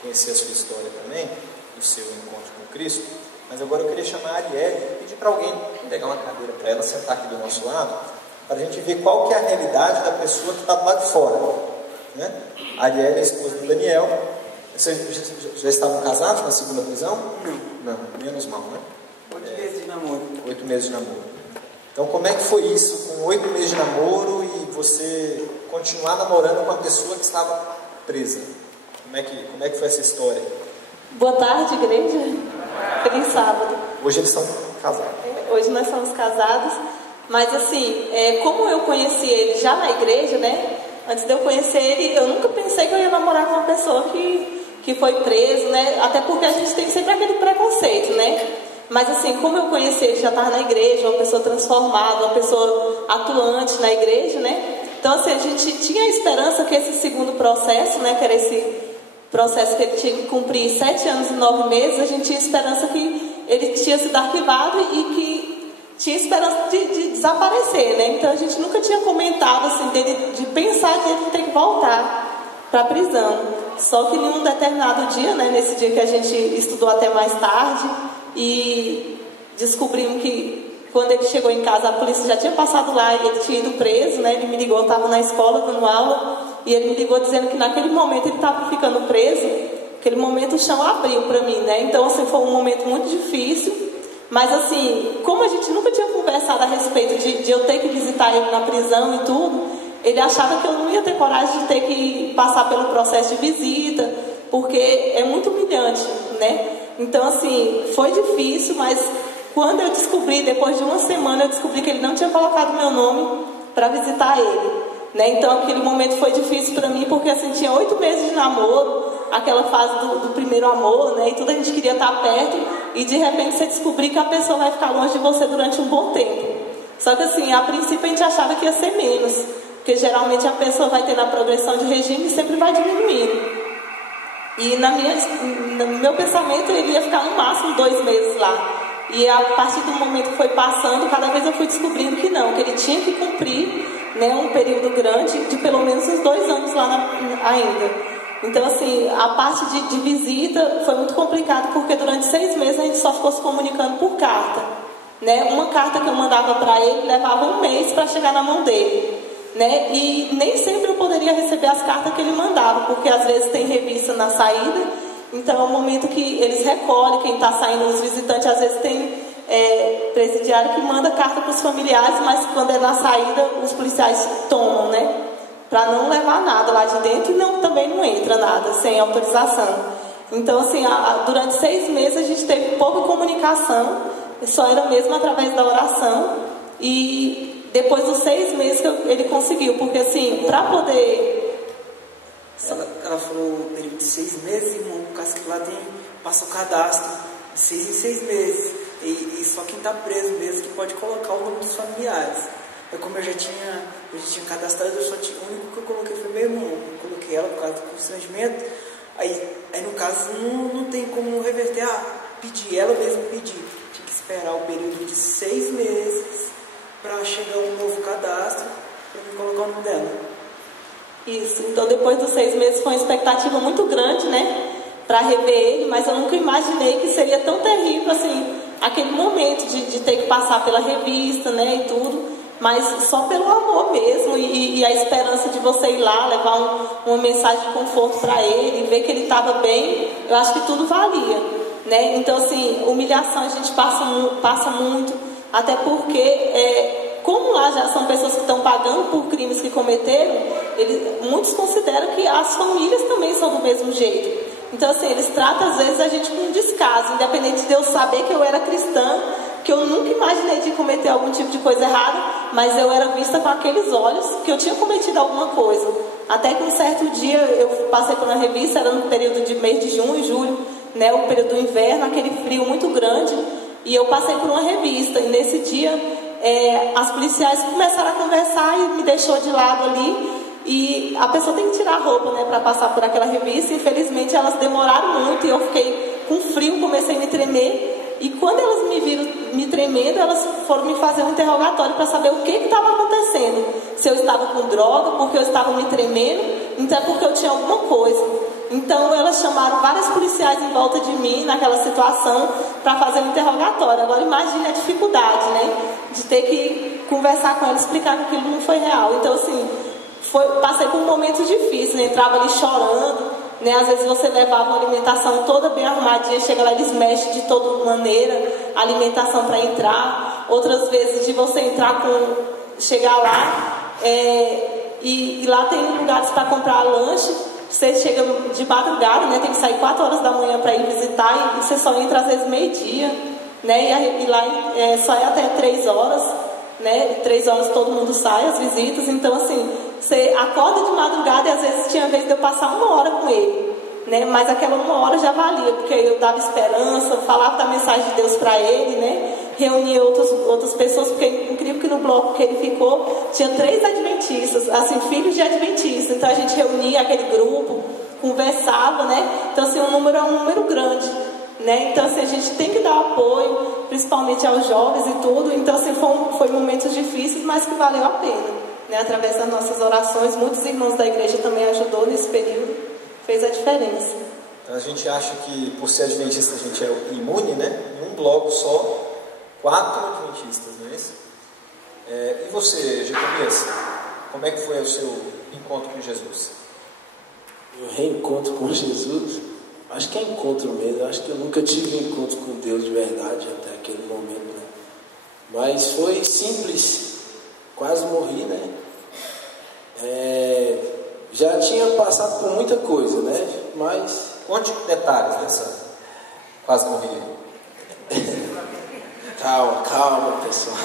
conhecer a sua história também, do seu encontro com Cristo, mas agora eu queria chamar a Arielle e pedir para alguém pegar uma cadeira para ela, sentar aqui do nosso lado, para a gente ver qual que é a realidade da pessoa que está do lado de fora, né? A Arielle é a esposa do Daniel. Vocês já estavam casados na segunda prisão? Não, menos mal, né? 8 meses de namoro. 8 meses de namoro. Então, como é que foi isso, com 8 meses de namoro e você continuar namorando com a pessoa que estava presa? Como é que foi essa história? Boa tarde, igreja. Feliz sábado. Hoje eles estão casados. Hoje nós somos casados, mas assim, como eu conheci ele já na igreja, né? Antes de eu conhecer ele, eu nunca pensei que eu ia namorar com uma pessoa que foi preso, né? Até porque a gente tem sempre aquele preconceito, né? Mas assim, como eu conheci ele, já estava na igreja, uma pessoa transformada, uma pessoa atuante na igreja, né? Então assim, a gente tinha a esperança que esse segundo processo, né? Que era esse processo que ele tinha que cumprir 7 anos e 9 meses, a gente tinha esperança que ele tinha sido arquivado e que tinha esperança de desaparecer, né? Então a gente nunca tinha comentado assim, de pensar que ele tem que voltar para a prisão. Só que em um determinado dia, né, nesse dia que a gente estudou até mais tarde e descobrimos que quando ele chegou em casa a polícia já tinha passado lá e ele tinha ido preso, né? Ele me ligou, eu estava na escola dando aula e ele me ligou dizendo que naquele momento ele estava ficando preso. Naquele momento o chão abriu para mim, né? Então assim, foi um momento muito difícil. Mas assim, como a gente nunca tinha conversado a respeito de eu ter que visitar ele na prisão e tudo, ele achava que eu não ia ter coragem de ter que passar pelo processo de visita, porque é muito humilhante, né? Então assim, foi difícil, mas quando eu descobri, depois de uma semana, eu descobri que ele não tinha colocado meu nome para visitar ele, né? Então aquele momento foi difícil para mim, porque assim, tinha 8 meses de namoro, aquela fase do primeiro amor, né? E tudo a gente queria estar perto, e de repente você descobrir que a pessoa vai ficar longe de você durante um bom tempo. Só que assim, a princípio a gente achava que ia ser menos, porque geralmente a pessoa vai ter na progressão de regime e sempre vai diminuindo. E no meu pensamento ele ia ficar no máximo 2 meses lá. E a partir do momento que foi passando, cada vez eu fui descobrindo que não, que ele tinha que cumprir, né, um período grande de pelo menos uns 2 anos lá ainda. Então, assim, a parte de visita foi muito complicado, porque durante 6 meses a gente só ficou se comunicando por carta, né? Uma carta que eu mandava para ele levava 1 mês para chegar na mão dele, né? E nem sempre eu poderia receber as cartas que ele mandava, porque às vezes tem revista na saída, então é o momento que eles recolhem, quem está saindo, os visitantes, às vezes tem presidiário que manda carta para os familiares, mas quando é na saída, os policiais tomam, né? Para não levar nada lá de dentro e também não entra nada sem autorização. Então, assim, durante 6 meses a gente teve pouca comunicação, só era mesmo através da oração, e depois dos 6 meses que ele conseguiu, porque assim, para poder... Ela falou o período de 6 meses, irmão, por causa que lá passa o cadastro de 6 em 6 meses, e só quem está preso mesmo que pode colocar o nome dos familiares. Como eu já tinha cadastrado, o único que eu coloquei foi meu irmão. Eu coloquei ela por causa do constrangimento. Aí no caso, não tem como reverter. Pedir, ela mesma pedir. Tinha que esperar o período de 6 meses para chegar um novo cadastro para me colocar o nome dela. Isso, então depois dos 6 meses foi uma expectativa muito grande, né? Para rever ele, mas eu nunca imaginei que seria tão terrível assim, aquele momento de ter que passar pela revista, né? E tudo. Mas só pelo amor mesmo e a esperança de você ir lá, levar uma mensagem de conforto para ele, ver que ele estava bem, eu acho que tudo valia, né? Então, assim, humilhação a gente passa muito, até porque, como lá já são pessoas que estão pagando por crimes que cometeram, muitos consideram que as famílias também são do mesmo jeito. Então, assim, eles tratam às vezes a gente com descaso, independente de eu saber que eu era cristã, que eu nunca imaginei de cometer algum tipo de coisa errada, mas eu era vista com aqueles olhos que eu tinha cometido alguma coisa. Até que um certo dia eu passei por uma revista, era no período de mês de junho e julho, né, o período do inverno, aquele frio muito grande, e eu passei por uma revista, e nesse dia as policiais começaram a conversar e me deixou de lado ali, e a pessoa tem que tirar a roupa, né, para passar por aquela revista. Infelizmente elas demoraram muito e eu fiquei com frio, comecei a me tremer. E quando elas me viram me tremendo, elas foram me fazer um interrogatório para saber o que estava acontecendo. Se eu estava com droga, porque eu estava me tremendo, então é porque eu tinha alguma coisa. Então elas chamaram vários policiais em volta de mim naquela situação para fazer um interrogatório. Agora imagine a dificuldade, né? De ter que conversar com ela, explicar que aquilo não foi real. Então assim, passei por um momento difícil, né? Entrava ali chorando. Né? Às vezes você levava uma alimentação toda bem arrumadinha, chega lá e eles mexem de toda maneira a alimentação para entrar. Outras vezes de você chegar lá e lá tem lugares para comprar lanche. Você chega de madrugada, né? Tem que sair 4 horas da manhã para ir visitar e você só entra às vezes meio-dia, né? E lá só é até 3 horas, né? 3 horas todo mundo sai, as visitas. Então assim, você acorda de madrugada e às vezes tinha vez de eu passar 1 hora com ele, né? Mas aquela 1 hora já valia, porque eu dava esperança, falava da mensagem de Deus para ele, né? Reunia outras pessoas, porque incrível que no bloco que ele ficou tinha 3 adventistas, assim, filhos de adventistas. Então a gente reunia aquele grupo, conversava, né? Então assim, o número é um número grande, né? Então assim, a gente tem que dar apoio, principalmente aos jovens e tudo. Então assim, foi momentos difíceis, mas que valeu a pena. Né, através das nossas orações, muitos irmãos da igreja também ajudou nesse período, fez a diferença. Então a gente acha que por ser adventista a gente é imune, né? Em um bloco só, 4 adventistas, não é isso? E você, Jeremias, como é que foi o seu encontro com Jesus? Meu reencontro com Jesus? Acho que é encontro mesmo. Acho que eu nunca tive um encontro com Deus de verdade até aquele momento, né? Mas foi simples. Quase morri, né? Já tinha passado por muita coisa, né? Mas... Conte detalhes dessa quase morri. Calma, pessoal.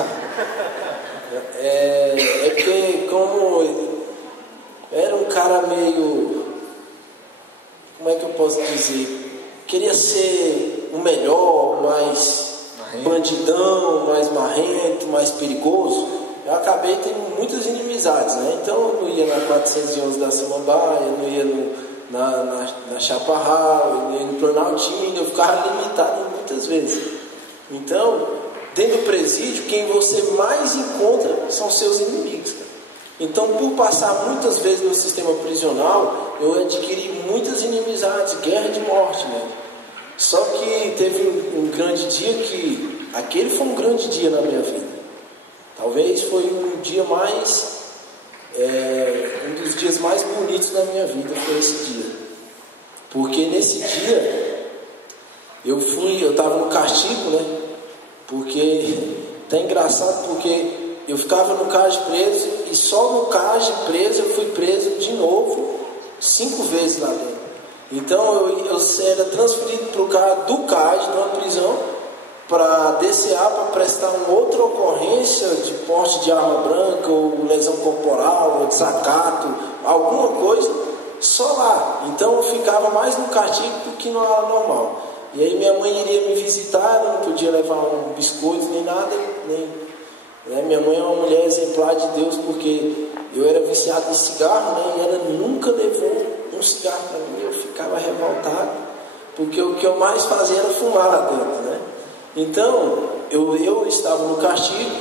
Porque como era um cara meio... Como é que eu posso dizer? Queria ser o melhor, mais bandidão, mais marrento, mais perigoso. Eu acabei tendo muitas inimizades, né? Então eu não ia na 411 da Samambaia, eu não ia na Chaparral, eu ia no Planaltino, eu ficava limitado muitas vezes. Então, dentro do presídio, quem você mais encontra são seus inimigos, cara. Então, por passar muitas vezes no sistema prisional, eu adquiri muitas inimizades, guerra de morte, né? Só que teve um grande dia que... Aquele foi um grande dia na minha vida. Talvez foi um dia mais... um dos dias mais bonitos da minha vida foi esse dia. Porque nesse dia, eu estava no castigo, né? Porque... Tá engraçado porque eu ficava no CAGE preso e só no CAGE preso eu fui preso de novo 5 vezes lá dentro. Então eu era transferido do CAGE, de uma prisão, para DCA para prestar uma outra ocorrência de porte de arma branca, ou lesão corporal, ou desacato, alguma coisa, só lá. Então eu ficava mais no castigo do que no normal. E aí minha mãe iria me visitar, eu não podia levar um biscoito nem nada, minha mãe é uma mulher exemplar de Deus, porque eu era viciado em cigarro, né? E ela nunca levou um cigarro para mim. Eu ficava revoltado, porque o que eu mais fazia era fumar lá dentro, né? Então eu estava no castigo,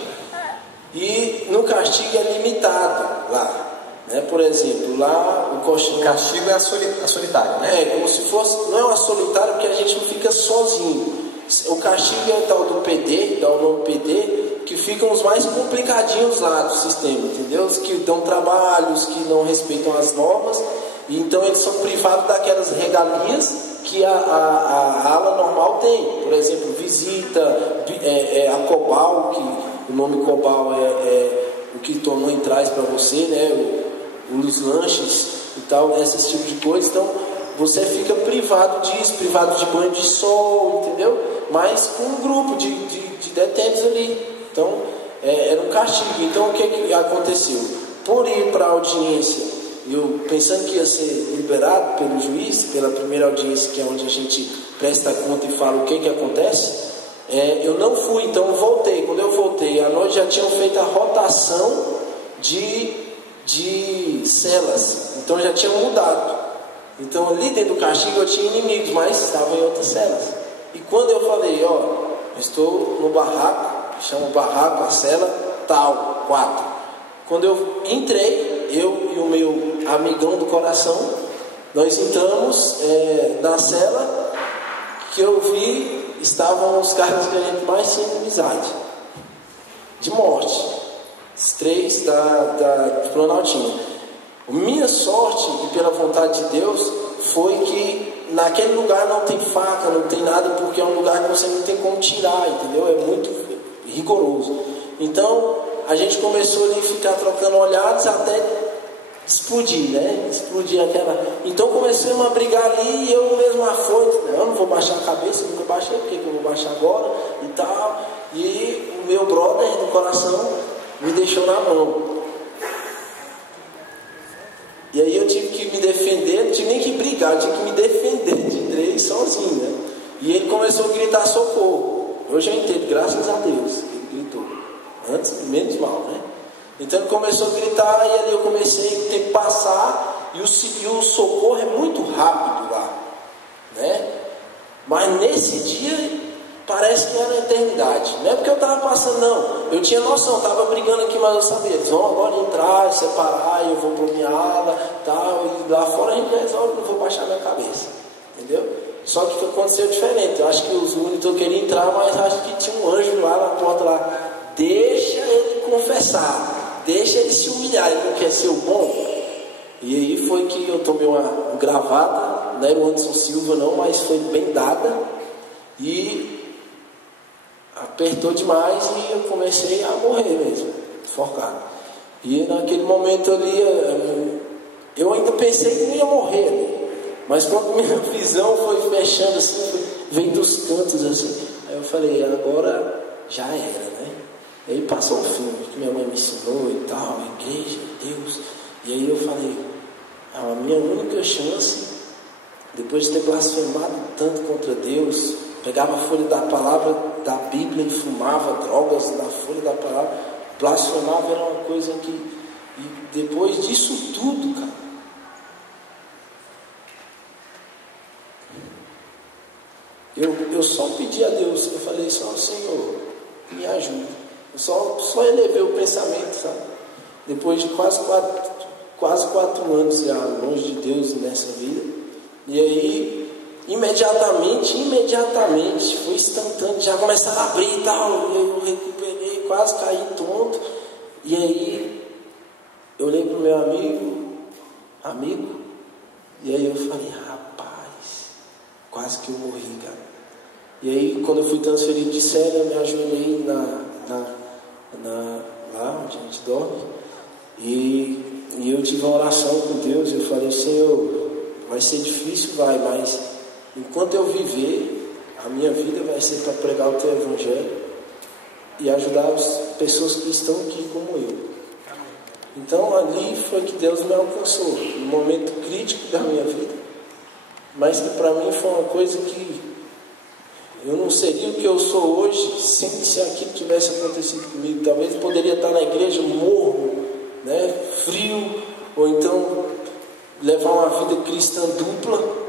e no castigo é limitado lá, né? Por exemplo, lá o castigo é a solitário, né? É como se fosse, não é uma solitária, porque a gente não fica sozinho. O castigo é o tal do PD, dá o nome PD, que ficam os mais complicadinhos lá do sistema, entendeu? Os que dão trabalhos, que não respeitam as normas, e então eles são privados daquelas regalias que a ala normal tem. Por exemplo, visita, a Cobal, que o nome Cobal é o que tua mãe traz para você, né? Os lanches e tal, esses tipos de coisa. Então você fica privado disso, privado de banho de sol, entendeu? Mas com um grupo de detentos ali. Então era um castigo. Então o que aconteceu? Por ir para a audiência, eu pensando que ia ser liberado pelo juiz, pela primeira audiência, que é onde a gente presta conta e fala o que acontece, eu não fui. Então eu voltei. Quando eu voltei, à noite já tinham feito a rotação de celas, então já tinham mudado. Então ali dentro do castigo eu tinha inimigos, mas estavam em outras celas. E quando eu falei, eu estou no barraco, chama o barraco, a cela tal, 4. Quando eu entrei, eu e o meu amigão do coração, nós entramos na cela, que eu vi, estavam os caras que a gente mais tinha amizade, de morte. Os 3 da Planaltina. Minha sorte, e pela vontade de Deus, foi que naquele lugar não tem faca, não tem nada, porque é um lugar que você não tem como tirar, entendeu? É muito rigoroso. Então a gente começou ali a ficar trocando olhares até explodir, né? Explodir aquela. Então começamos a brigar ali, e eu mesmo afoito, eu não vou baixar a cabeça, nunca baixei, por que eu vou baixar agora e tal. E o meu brother do coração me deixou na mão. E aí eu tive que me defender, não tive nem que brigar, eu tive que me defender de 3 sozinho, né? E ele começou a gritar socorro. Hoje eu entendo, graças a Deus, ele gritou. Antes, menos mal, né? Então ele começou a gritar, e ali eu comecei a ter que passar, e o socorro é muito rápido lá, né? Mas nesse dia parece que era a eternidade. Não é porque eu estava passando, não. Eu tinha noção, estava brigando aqui, mas eu sabia. Eles vão agora entrar, separar, eu vou para minha ala, tal, e lá fora a gente resolve, não vou baixar minha cabeça. Entendeu? Só que aconteceu diferente. Eu acho que os monitores queriam entrar, mas acho que tinha um anjo lá na porta lá. Deixa ele confessar, deixa ele se humilhar, ele não quer ser o bom. E aí foi que eu tomei uma gravata, não era o Anderson Silva não, mas foi bem dada, e apertou demais, e eu comecei a morrer mesmo, enforcado. E naquele momento ali, eu ainda pensei que não ia morrer, né? Mas quando minha visão foi fechando assim, veio dos cantos assim, aí eu falei, agora já era, né? E aí passou o filme que minha mãe me ensinou e tal, a igreja, Deus. E aí eu falei, a minha única chance, depois de ter blasfemado tanto contra Deus, pegava a folha da palavra da Bíblia e fumava drogas na folha da palavra, blasfemava, era uma coisa que... E depois disso tudo, cara, eu só pedi a Deus, eu falei só, Senhor, me ajuda. Eu só elevei o pensamento, sabe? depois de quase 4 anos já longe de Deus nessa vida. E aí, imediatamente, foi instantâneo, já começaram a abrir e tal, e eu recuperei, quase caí tonto. E aí, eu olhei pro meu amigo, e aí eu falei, rapaz, quase que eu morri, cara. E aí, quando eu fui transferido de cela, eu me ajoelhei lá onde a gente dorme, e eu tive uma oração com Deus. Eu falei, Senhor, vai ser difícil, mas enquanto eu viver, a minha vida vai ser para pregar o Teu Evangelho e ajudar as pessoas que estão aqui como eu. Então ali foi que Deus me alcançou, num momento crítico da minha vida, mas que para mim foi uma coisa que eu não seria o que eu sou hoje sem se aquilo tivesse acontecido comigo. Talvez eu poderia estar na igreja morno, né, frio, ou então levar uma vida cristã dupla,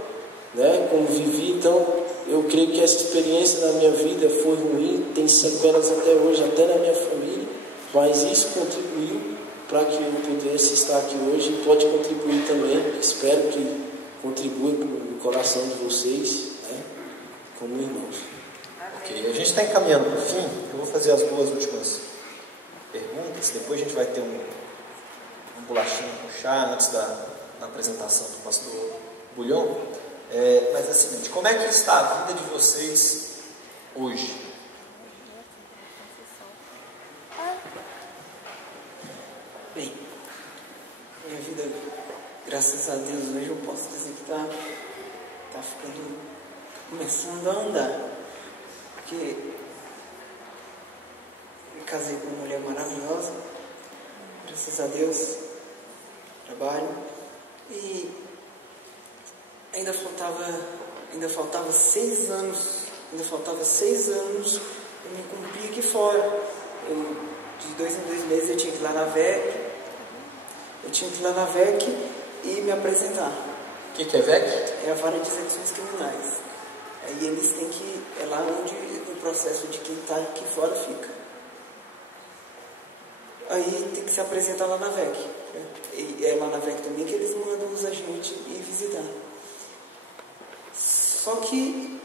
né, como vivi. Então eu creio que essa experiência na minha vida foi ruim, tem sequelas até hoje, até na minha família, mas isso contribuiu para que eu pudesse estar aqui hoje, e pode contribuir também. Espero que contribua no coração de vocês, né, como irmãos. Ok, a gente está encaminhando para o fim. Eu vou fazer as 2 últimas perguntas, depois a gente vai ter um bolachinho com chá antes da apresentação do pastor Bulhão. Mas é o seguinte, como é que está a vida de vocês hoje? Bem, minha vida, graças a Deus, hoje eu posso dizer que está começando a andar. Porque me casei com uma mulher maravilhosa, graças a Deus, trabalho, e ainda faltava 6 anos para me cumprir aqui fora. De 2 em 2 meses eu tinha que ir lá na VEC, e me apresentar. O que é VEC? É a Vara de Execuções Criminais. Aí eles têm que, é lá onde o processo de quem está aqui fora fica. Aí tem que se apresentar lá na VEC. E é lá na VEC também que eles mandam os agentes ir visitar. Só que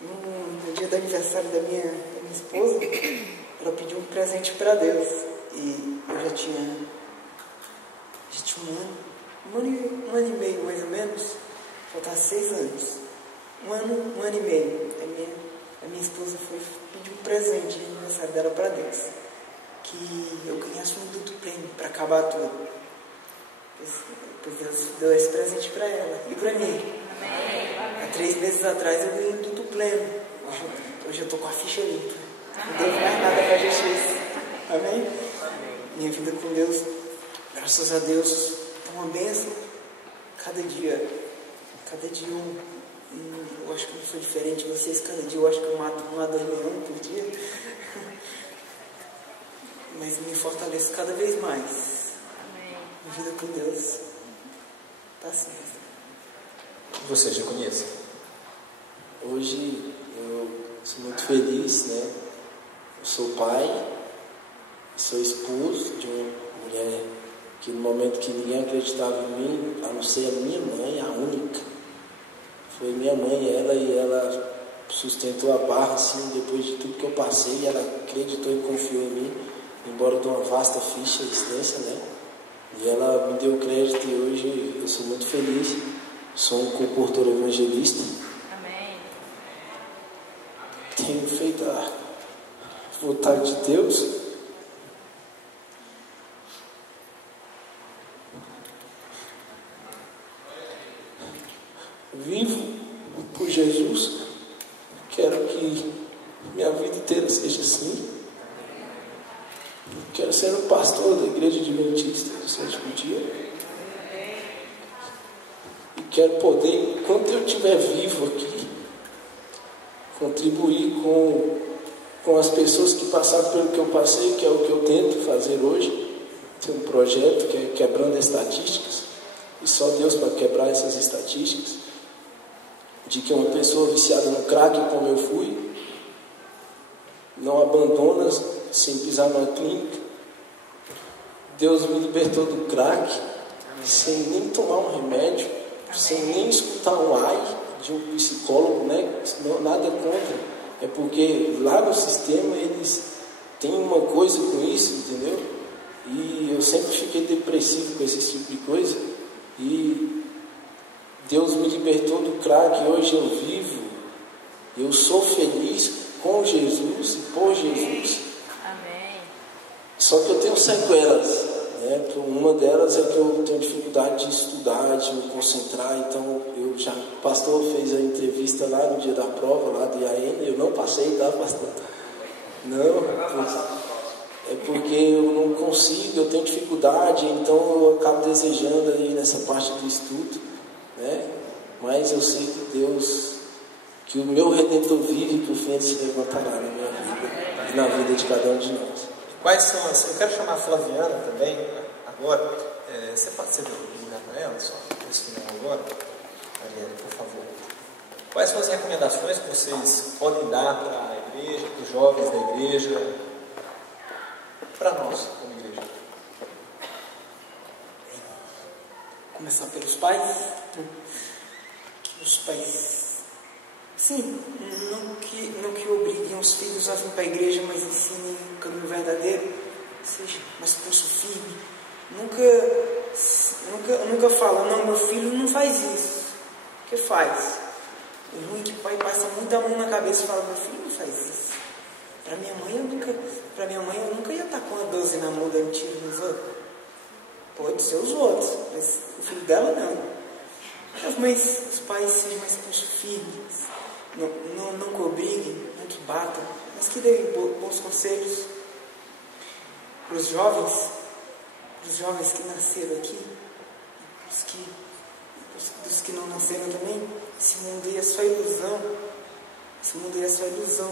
no dia do aniversário da minha esposa, ela pediu um presente para Deus. E eu já tinha um ano e meio mais ou menos, faltava 6 anos. Um ano e meio. A minha esposa foi pedir um presente de aniversário dela para Deus, que eu ganhasse um duto pleno para acabar tudo. Pois Deus deu esse presente para ela e para mim. Há 3 meses atrás eu ganhei um duto pleno. Hoje eu estou com a ficha limpa. Não devo mais nada para Jesus. Amém? Minha vida com Deus, graças a Deus, está uma bênção. Cada dia eu acho que não sou diferente de vocês. Cada dia eu acho que eu mato 1 a 2 leões por dia. Mas me fortaleço cada vez mais. Minha vida com Deus está assim. Você já conhece? Hoje eu sou muito feliz, né? Eu sou pai, sou esposo de uma mulher que no momento que ninguém acreditava em mim, a não ser a minha mãe, a única, foi minha mãe, e ela sustentou a barra, assim, depois de tudo que eu passei. Ela acreditou e confiou em mim, embora de uma vasta ficha extensa, né? E ela me deu crédito, e hoje eu sou muito feliz. Sou um comportor evangelista. Amém. Tenho feito a vontade de Deus. Vivo por Jesus. Quero que minha vida inteira seja assim. Quero ser um pastor da Igreja Adventista do Sétimo Dia. E quero poder, enquanto eu estiver vivo aqui, contribuir com as pessoas que passaram pelo que eu passei, que é o que eu tento fazer hoje. Tem um projeto que é Quebrando Estatísticas, e só Deus para quebrar essas estatísticas, de que uma pessoa viciada no crack, como eu fui, não abandona sem pisar numa clínica, Deus me libertou do crack, sem nem tomar um remédio, sem nem escutar um ai de um psicólogo, né? Não, nada contra. É porque lá no sistema eles têm uma coisa com isso, entendeu? E eu sempre fiquei depressivo com esse tipo de coisa. E Deus me libertou do crack, hoje eu vivo, eu sou feliz com Jesus e por Jesus. Amém. Só que eu tenho sequelas, né? Uma delas é que eu tenho dificuldade de estudar, de me concentrar. Então o pastor fez a entrevista lá no dia da prova, lá de IAN, eu não passei, tá, pastor? Não, é porque eu não consigo, eu tenho dificuldade, então eu acabo desejando aí nessa parte do estudo, né? Mas eu sei que Deus, que o meu Redentor vive, que o fim se levantará na minha vida e na vida de cada um de nós. Quais são as... Eu quero chamar a Flaviana também, agora. Você pode ser lugar para ela, só esse final agora? Mariana, por favor. Quais são as recomendações que vocês podem dar para a igreja, para os jovens da igreja, para nós, como igreja? Começar pelos pais. Os pais, sim, não que obriguem os filhos a vir para a igreja, mas ensinem o caminho verdadeiro, seja mais pulso firme. Nunca fala, não, meu filho não faz isso. O que faz? O ruim é que o pai passa muita mão na cabeça e fala, meu filho não faz isso. Para minha mãe eu nunca ia estar com a 12 na mão dando tiro nos outros. Pode ser os outros, mas o filho dela não. Mas os pais sejam mais pulso firmes, não que obriguem, não que batam, mas que deem bons conselhos para os jovens que nasceram aqui, dos que não nasceram também. Esse mundo aí é só ilusão,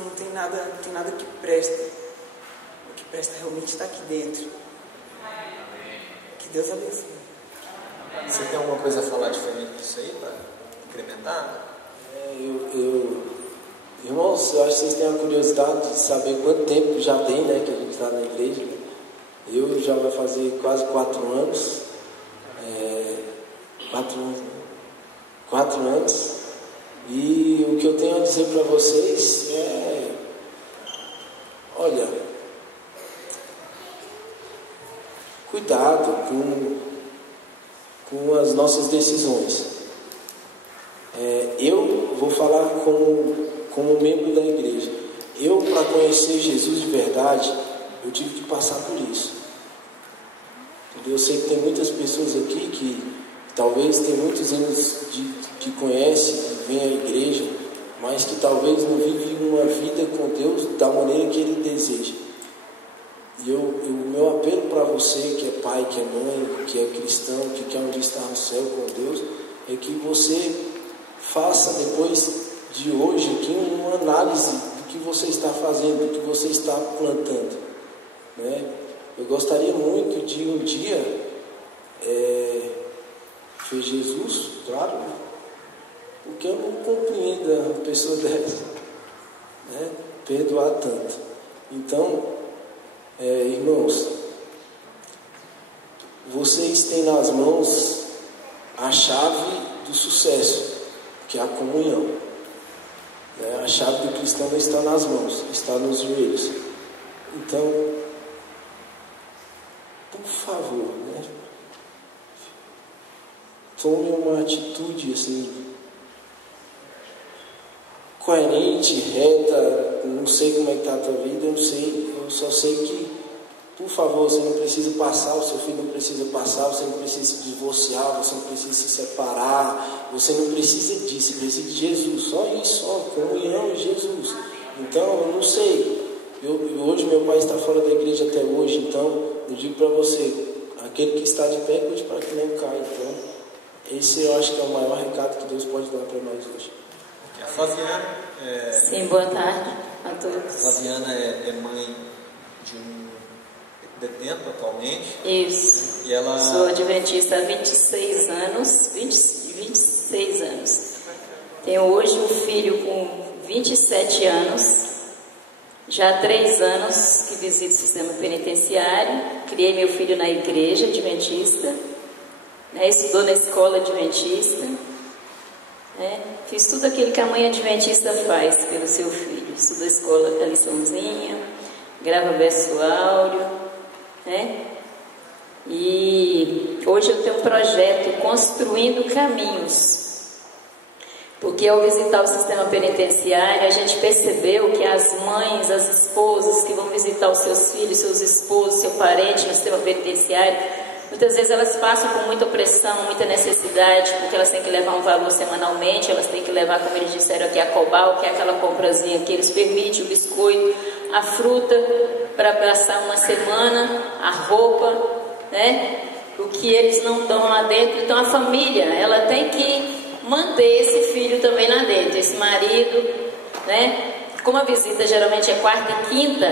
não tem nada que presta. O que presta realmente está aqui dentro. Que Deus abençoe. Você tem alguma coisa a falar diferente disso aí, para incrementar? Irmãos, eu acho que vocês têm a curiosidade de saber quanto tempo já tem, né, que a gente está na igreja. Eu já vai fazer quase 4 anos. 4 anos. E o que eu tenho a dizer para vocês é... Olha, cuidado com as nossas decisões. Eu vou falar como membro da igreja. Eu, para conhecer Jesus de verdade, eu tive que passar por isso. Eu sei que tem muitas pessoas aqui que talvez tem muitos anos que conhecem, que vêm à igreja, mas que talvez não vivem uma vida com Deus da maneira que Ele deseja. E o meu apelo para você que é pai, que é mãe, que é cristão, que quer um dia estar no céu com Deus, é que você faça depois de hoje aqui uma análise do que você está fazendo, do que você está plantando, né? Eu gostaria muito de um dia ver Jesus, claro, porque eu não compreendo uma pessoa dessa, né? Perdoar tanto. Então, irmãos, vocês têm nas mãos a chave do sucesso, que é a comunhão, né? A chave do cristão não está nas mãos, está nos joelhos. Então, por favor, né? Tome uma atitude assim, coerente, reta. Não sei como é que está a tua vida, eu não sei, eu só sei que, por favor, você não precisa passar, o seu filho não precisa passar, você não precisa se divorciar, você não precisa se separar, você não precisa disso, você precisa de Jesus, só isso, só comunhão e Jesus. Então, eu não sei, hoje meu pai está fora da igreja até hoje, então eu digo para você, aquele que está de pé, cuide para que não caia. Então, esse eu acho que é o maior recado que Deus pode dar para nós hoje. A Flaviana Sim, boa tarde a todos. Flaviana é mãe de um detento atualmente. Isso. E ela... Sou adventista há 26 anos. 26 anos. Tenho hoje um filho com 27 anos Já há 3 anos que visito o sistema penitenciário, criei meu filho na igreja adventista, né? Estudou na escola adventista, né? Fiz tudo aquilo que a mãe adventista faz pelo seu filho. Estudou a escola, a liçãozinha, grava verso áureo, né? E hoje eu tenho um projeto Construindo Caminhos, porque ao visitar o sistema penitenciário a gente percebeu que as mães, as esposas que vão visitar os seus filhos, seus esposos, seu parente no sistema penitenciário, muitas vezes elas passam por muita opressão, muita necessidade, porque elas têm que levar um valor semanalmente, elas têm que levar, como eles disseram aqui, a Cobal, que é aquela comprazinha que eles permitem, o biscoito, a fruta para passar uma semana, a roupa, né? O que eles não dão lá dentro. Então a família, ela tem que manter esse filho também lá dentro, esse marido, né? Como a visita geralmente é quarta e quinta,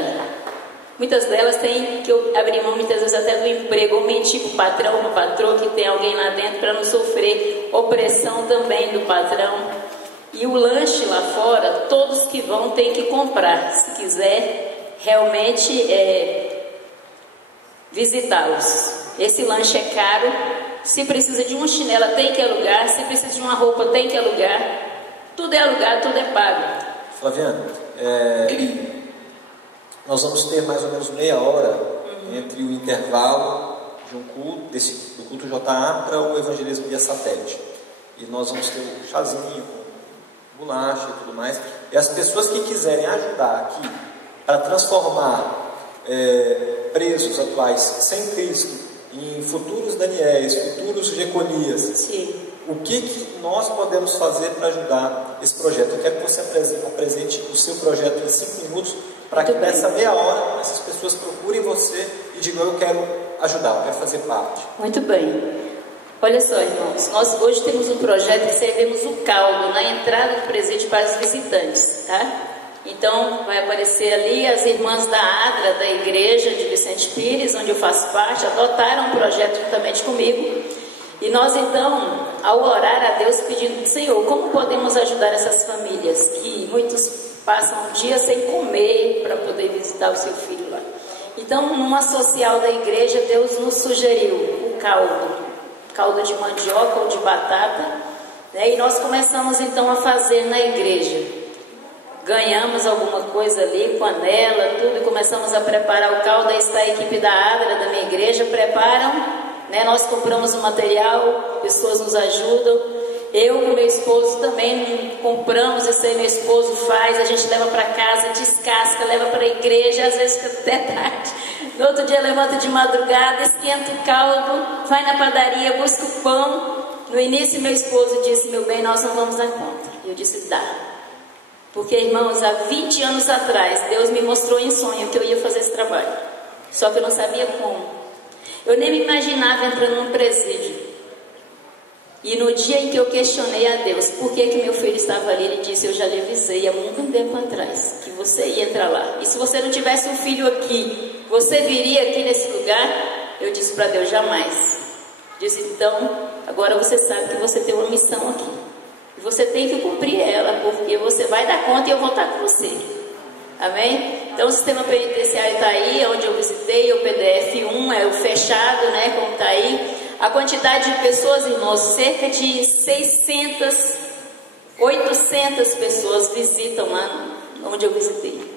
muitas delas têm que abrir mão muitas vezes até do emprego, ou mentir para o patrão, para a patroa que tem alguém lá dentro, para não sofrer opressão também do patrão. E o lanche lá fora, todos que vão têm que comprar, se quiser realmente visitá-los. Esse lanche é caro. Se precisa de uma chinela, tem que alugar. Se precisa de uma roupa, tem que alugar. Tudo é alugado, tudo é pago. Flaviana, nós vamos ter mais ou menos meia hora entre o intervalo de um culto, do culto JA para o evangelismo via satélite. E nós vamos ter um chazinho com bolacha e tudo mais. E as pessoas que quiserem ajudar aqui para transformar presos atuais sem Cristo em futuros Daniéis, futuros Jeconias, sim, o que nós podemos fazer para ajudar esse projeto? Eu quero que você apresente o seu projeto em 5 minutos, para que nessa meia hora essas pessoas procurem você e digam: eu quero ajudar, eu quero fazer parte. Muito bem. Olha só, irmãos, nós hoje temos um projeto que servimos o caldo na entrada do presídio para os visitantes, tá? Então vai aparecer ali as irmãs da ADRA, da igreja de Vicente Pires, onde eu faço parte, adotaram um projeto juntamente comigo. E nós então, ao orar a Deus pedindo: Senhor, como podemos ajudar essas famílias que muitos passam um dia sem comer para poder visitar o seu filho lá? Então, numa social da igreja, Deus nos sugeriu o caldo de mandioca ou de batata, né? E nós começamos então a fazer na igreja. Ganhamos alguma coisa ali, panela, tudo, e começamos a preparar o caldo. Aí está a equipe da ADRA, da minha igreja, preparam, né? Nós compramos o material, pessoas nos ajudam. Eu e meu esposo também compramos, isso aí meu esposo faz, a gente leva para casa, descasca, leva para a igreja, às vezes fica até tarde. No outro dia levanta de madrugada, esquenta o caldo, vai na padaria, busca o pão. No início meu esposo disse: meu bem, nós não vamos dar conta. E eu disse: dá. Porque, irmãos, há 20 anos atrás, Deus me mostrou em sonho que eu ia fazer esse trabalho. Só que eu não sabia como. Eu nem me imaginava entrando num presídio. E no dia em que eu questionei a Deus por que meu filho estava ali, Ele disse: eu já lhe avisei há muito tempo atrás que você ia entrar lá. E se você não tivesse um filho aqui, você viria aqui nesse lugar? Eu disse para Deus: jamais. Disse: então, agora você sabe que você tem uma missão aqui. E você tem que cumprir ela, porque você vai dar conta e eu vou estar com você. Amém? Então o sistema penitenciário está aí, onde eu visitei, o PDF1 é o fechado, né, como está aí. A quantidade de pessoas, irmãos, cerca de 600, 800 pessoas visitam lá onde eu visitei.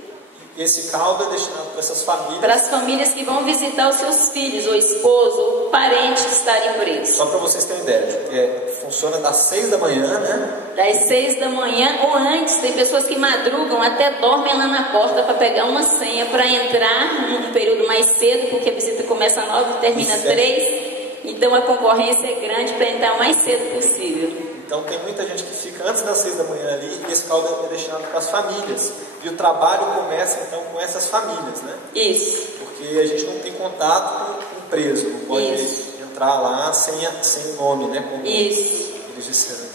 Esse caldo é destinado para essas famílias. Para as famílias que vão visitar os seus filhos, ou esposo, ou parentes que estarem presos. Só para vocês terem ideia, funciona das 6 da manhã, né? Das 6 da manhã ou antes. Tem pessoas que madrugam, até dormem lá na porta para pegar uma senha para entrar num período mais cedo, porque a visita começa às 9 e termina às 3. Então a concorrência é grande para entrar o mais cedo possível. Então tem muita gente que fica antes das 6 da manhã ali, e esse caldo é destinado para as famílias. E o trabalho começa então com essas famílias, né? Isso. Porque a gente não tem contato com o preso, não pode entrar lá sem o nome, né? Como isso. Eles disseram.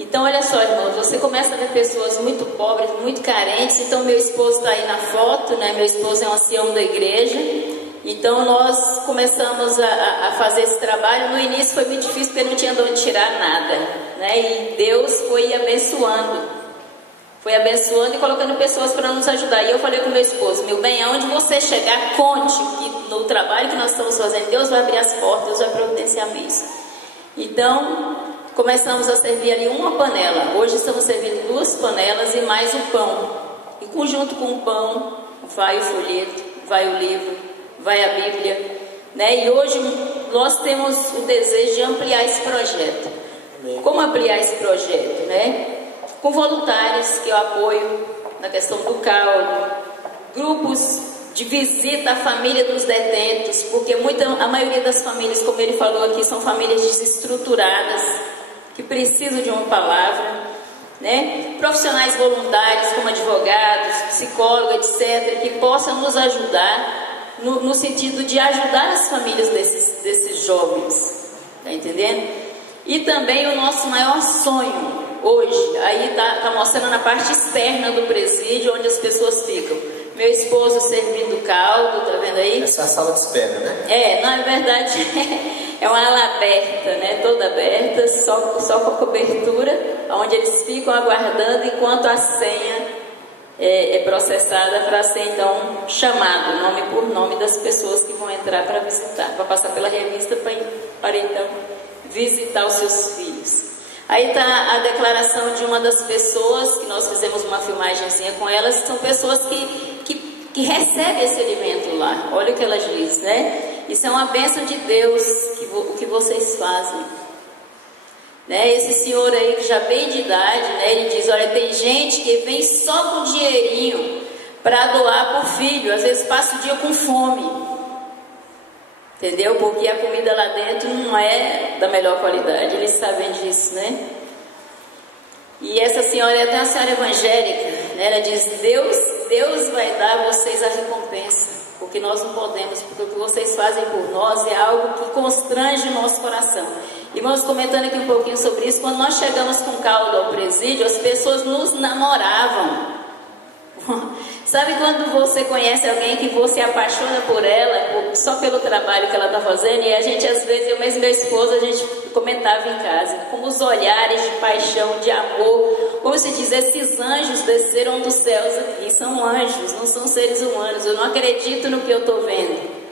Então olha só, irmãos, você começa a ver pessoas muito pobres, muito carentes. Então meu esposo está aí na foto, né? Meu esposo é um ancião da igreja. Então nós começamos a fazer esse trabalho. No início foi muito difícil porque não tinha de onde tirar nada, né? E Deus foi abençoando. foi abençoando e colocando pessoas para nos ajudar. E eu falei com meu esposo: meu bem, aonde você chegar, conte que no trabalho que nós estamos fazendo, Deus vai abrir as portas, Deus vai providenciar isso. Então, começamos a servir ali uma panela. Hoje estamos servindo 2 panelas e mais o pão. E junto com o pão, vai o folheto, vai o livro, vai a Bíblia, né? E hoje nós temos o desejo de ampliar esse projeto. Como ampliar esse projeto, né? Com voluntários que eu apoio na questão do caldo, grupos de visita à família dos detentos, porque a maioria das famílias, como ele falou aqui, são famílias desestruturadas, que precisam de uma palavra, né? Profissionais voluntários como advogados, psicólogos, etc., que possam nos ajudar no sentido de ajudar as famílias desses jovens, tá entendendo? E também o nosso maior sonho hoje, aí tá mostrando na parte externa do presídio, onde as pessoas ficam. Meu esposo servindo caldo, tá vendo aí? Essa é a sala de espera, né? Na verdade é uma ala aberta, né? Toda aberta, só com a cobertura, onde eles ficam aguardando enquanto a senha é processada para ser então chamado, nome por nome, das pessoas que vão entrar para visitar, para passar pela revista para então visitar os seus filhos. Aí está a declaração de uma das pessoas, que nós fizemos uma filmagenzinha com elas, são pessoas que recebem esse alimento lá. Olha o que ela diz, né? Isso é uma bênção de Deus, o que vocês fazem. Né? Esse senhor aí, que já bem de idade, né? Ele diz: olha, tem gente que vem só com dinheirinho para doar por filho, às vezes passa o dia com fome. Entendeu? Porque a comida lá dentro não é da melhor qualidade, eles sabem disso, né? E essa senhora é até uma senhora evangélica, né? Ela diz: Deus vai dar a vocês a recompensa, porque nós não podemos, porque o que vocês fazem por nós é algo que constrange o nosso coração. E vamos comentando aqui um pouquinho sobre isso. Quando nós chegamos com caldo ao presídio, as pessoas nos namoravam. Sabe quando você conhece alguém que você apaixona por ela só pelo trabalho que ela está fazendo? E a gente, às vezes, eu mesmo e meu esposo, a gente comentava em casa, como os olhares de paixão, de amor, como se diz, esses anjos desceram dos céus aqui, são anjos, não são seres humanos, eu não acredito no que eu estou vendo.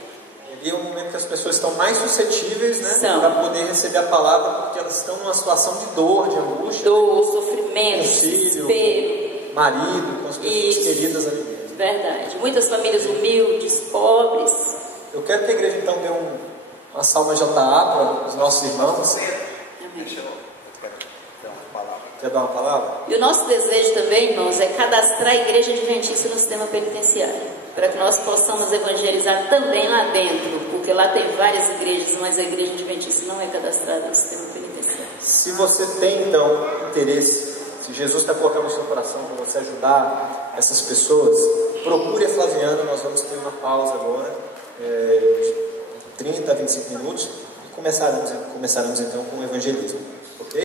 E é um momento que as pessoas estão mais suscetíveis, né, para poder receber a palavra, porque elas estão numa situação de dor, de angústia, dor, sofrimento, filho, desespero, marido, com as pessoas queridas ali dentro. Verdade. Muitas famílias humildes, pobres. Eu quero que a igreja então dê uma salva JA para os nossos irmãos. Amém. Quer dar uma palavra? E o nosso desejo também, irmãos, é cadastrar a igreja adventista no sistema penitenciário, para que nós possamos evangelizar também lá dentro, porque lá tem várias igrejas, mas a igreja adventista não é cadastrada no sistema penitenciário. Se você tem então interesse, se Jesus está colocando no seu coração para você ajudar essas pessoas, procure a Flaviana. Nós vamos ter uma pausa agora, de 30 a 25 minutos, e começaremos então com o evangelismo.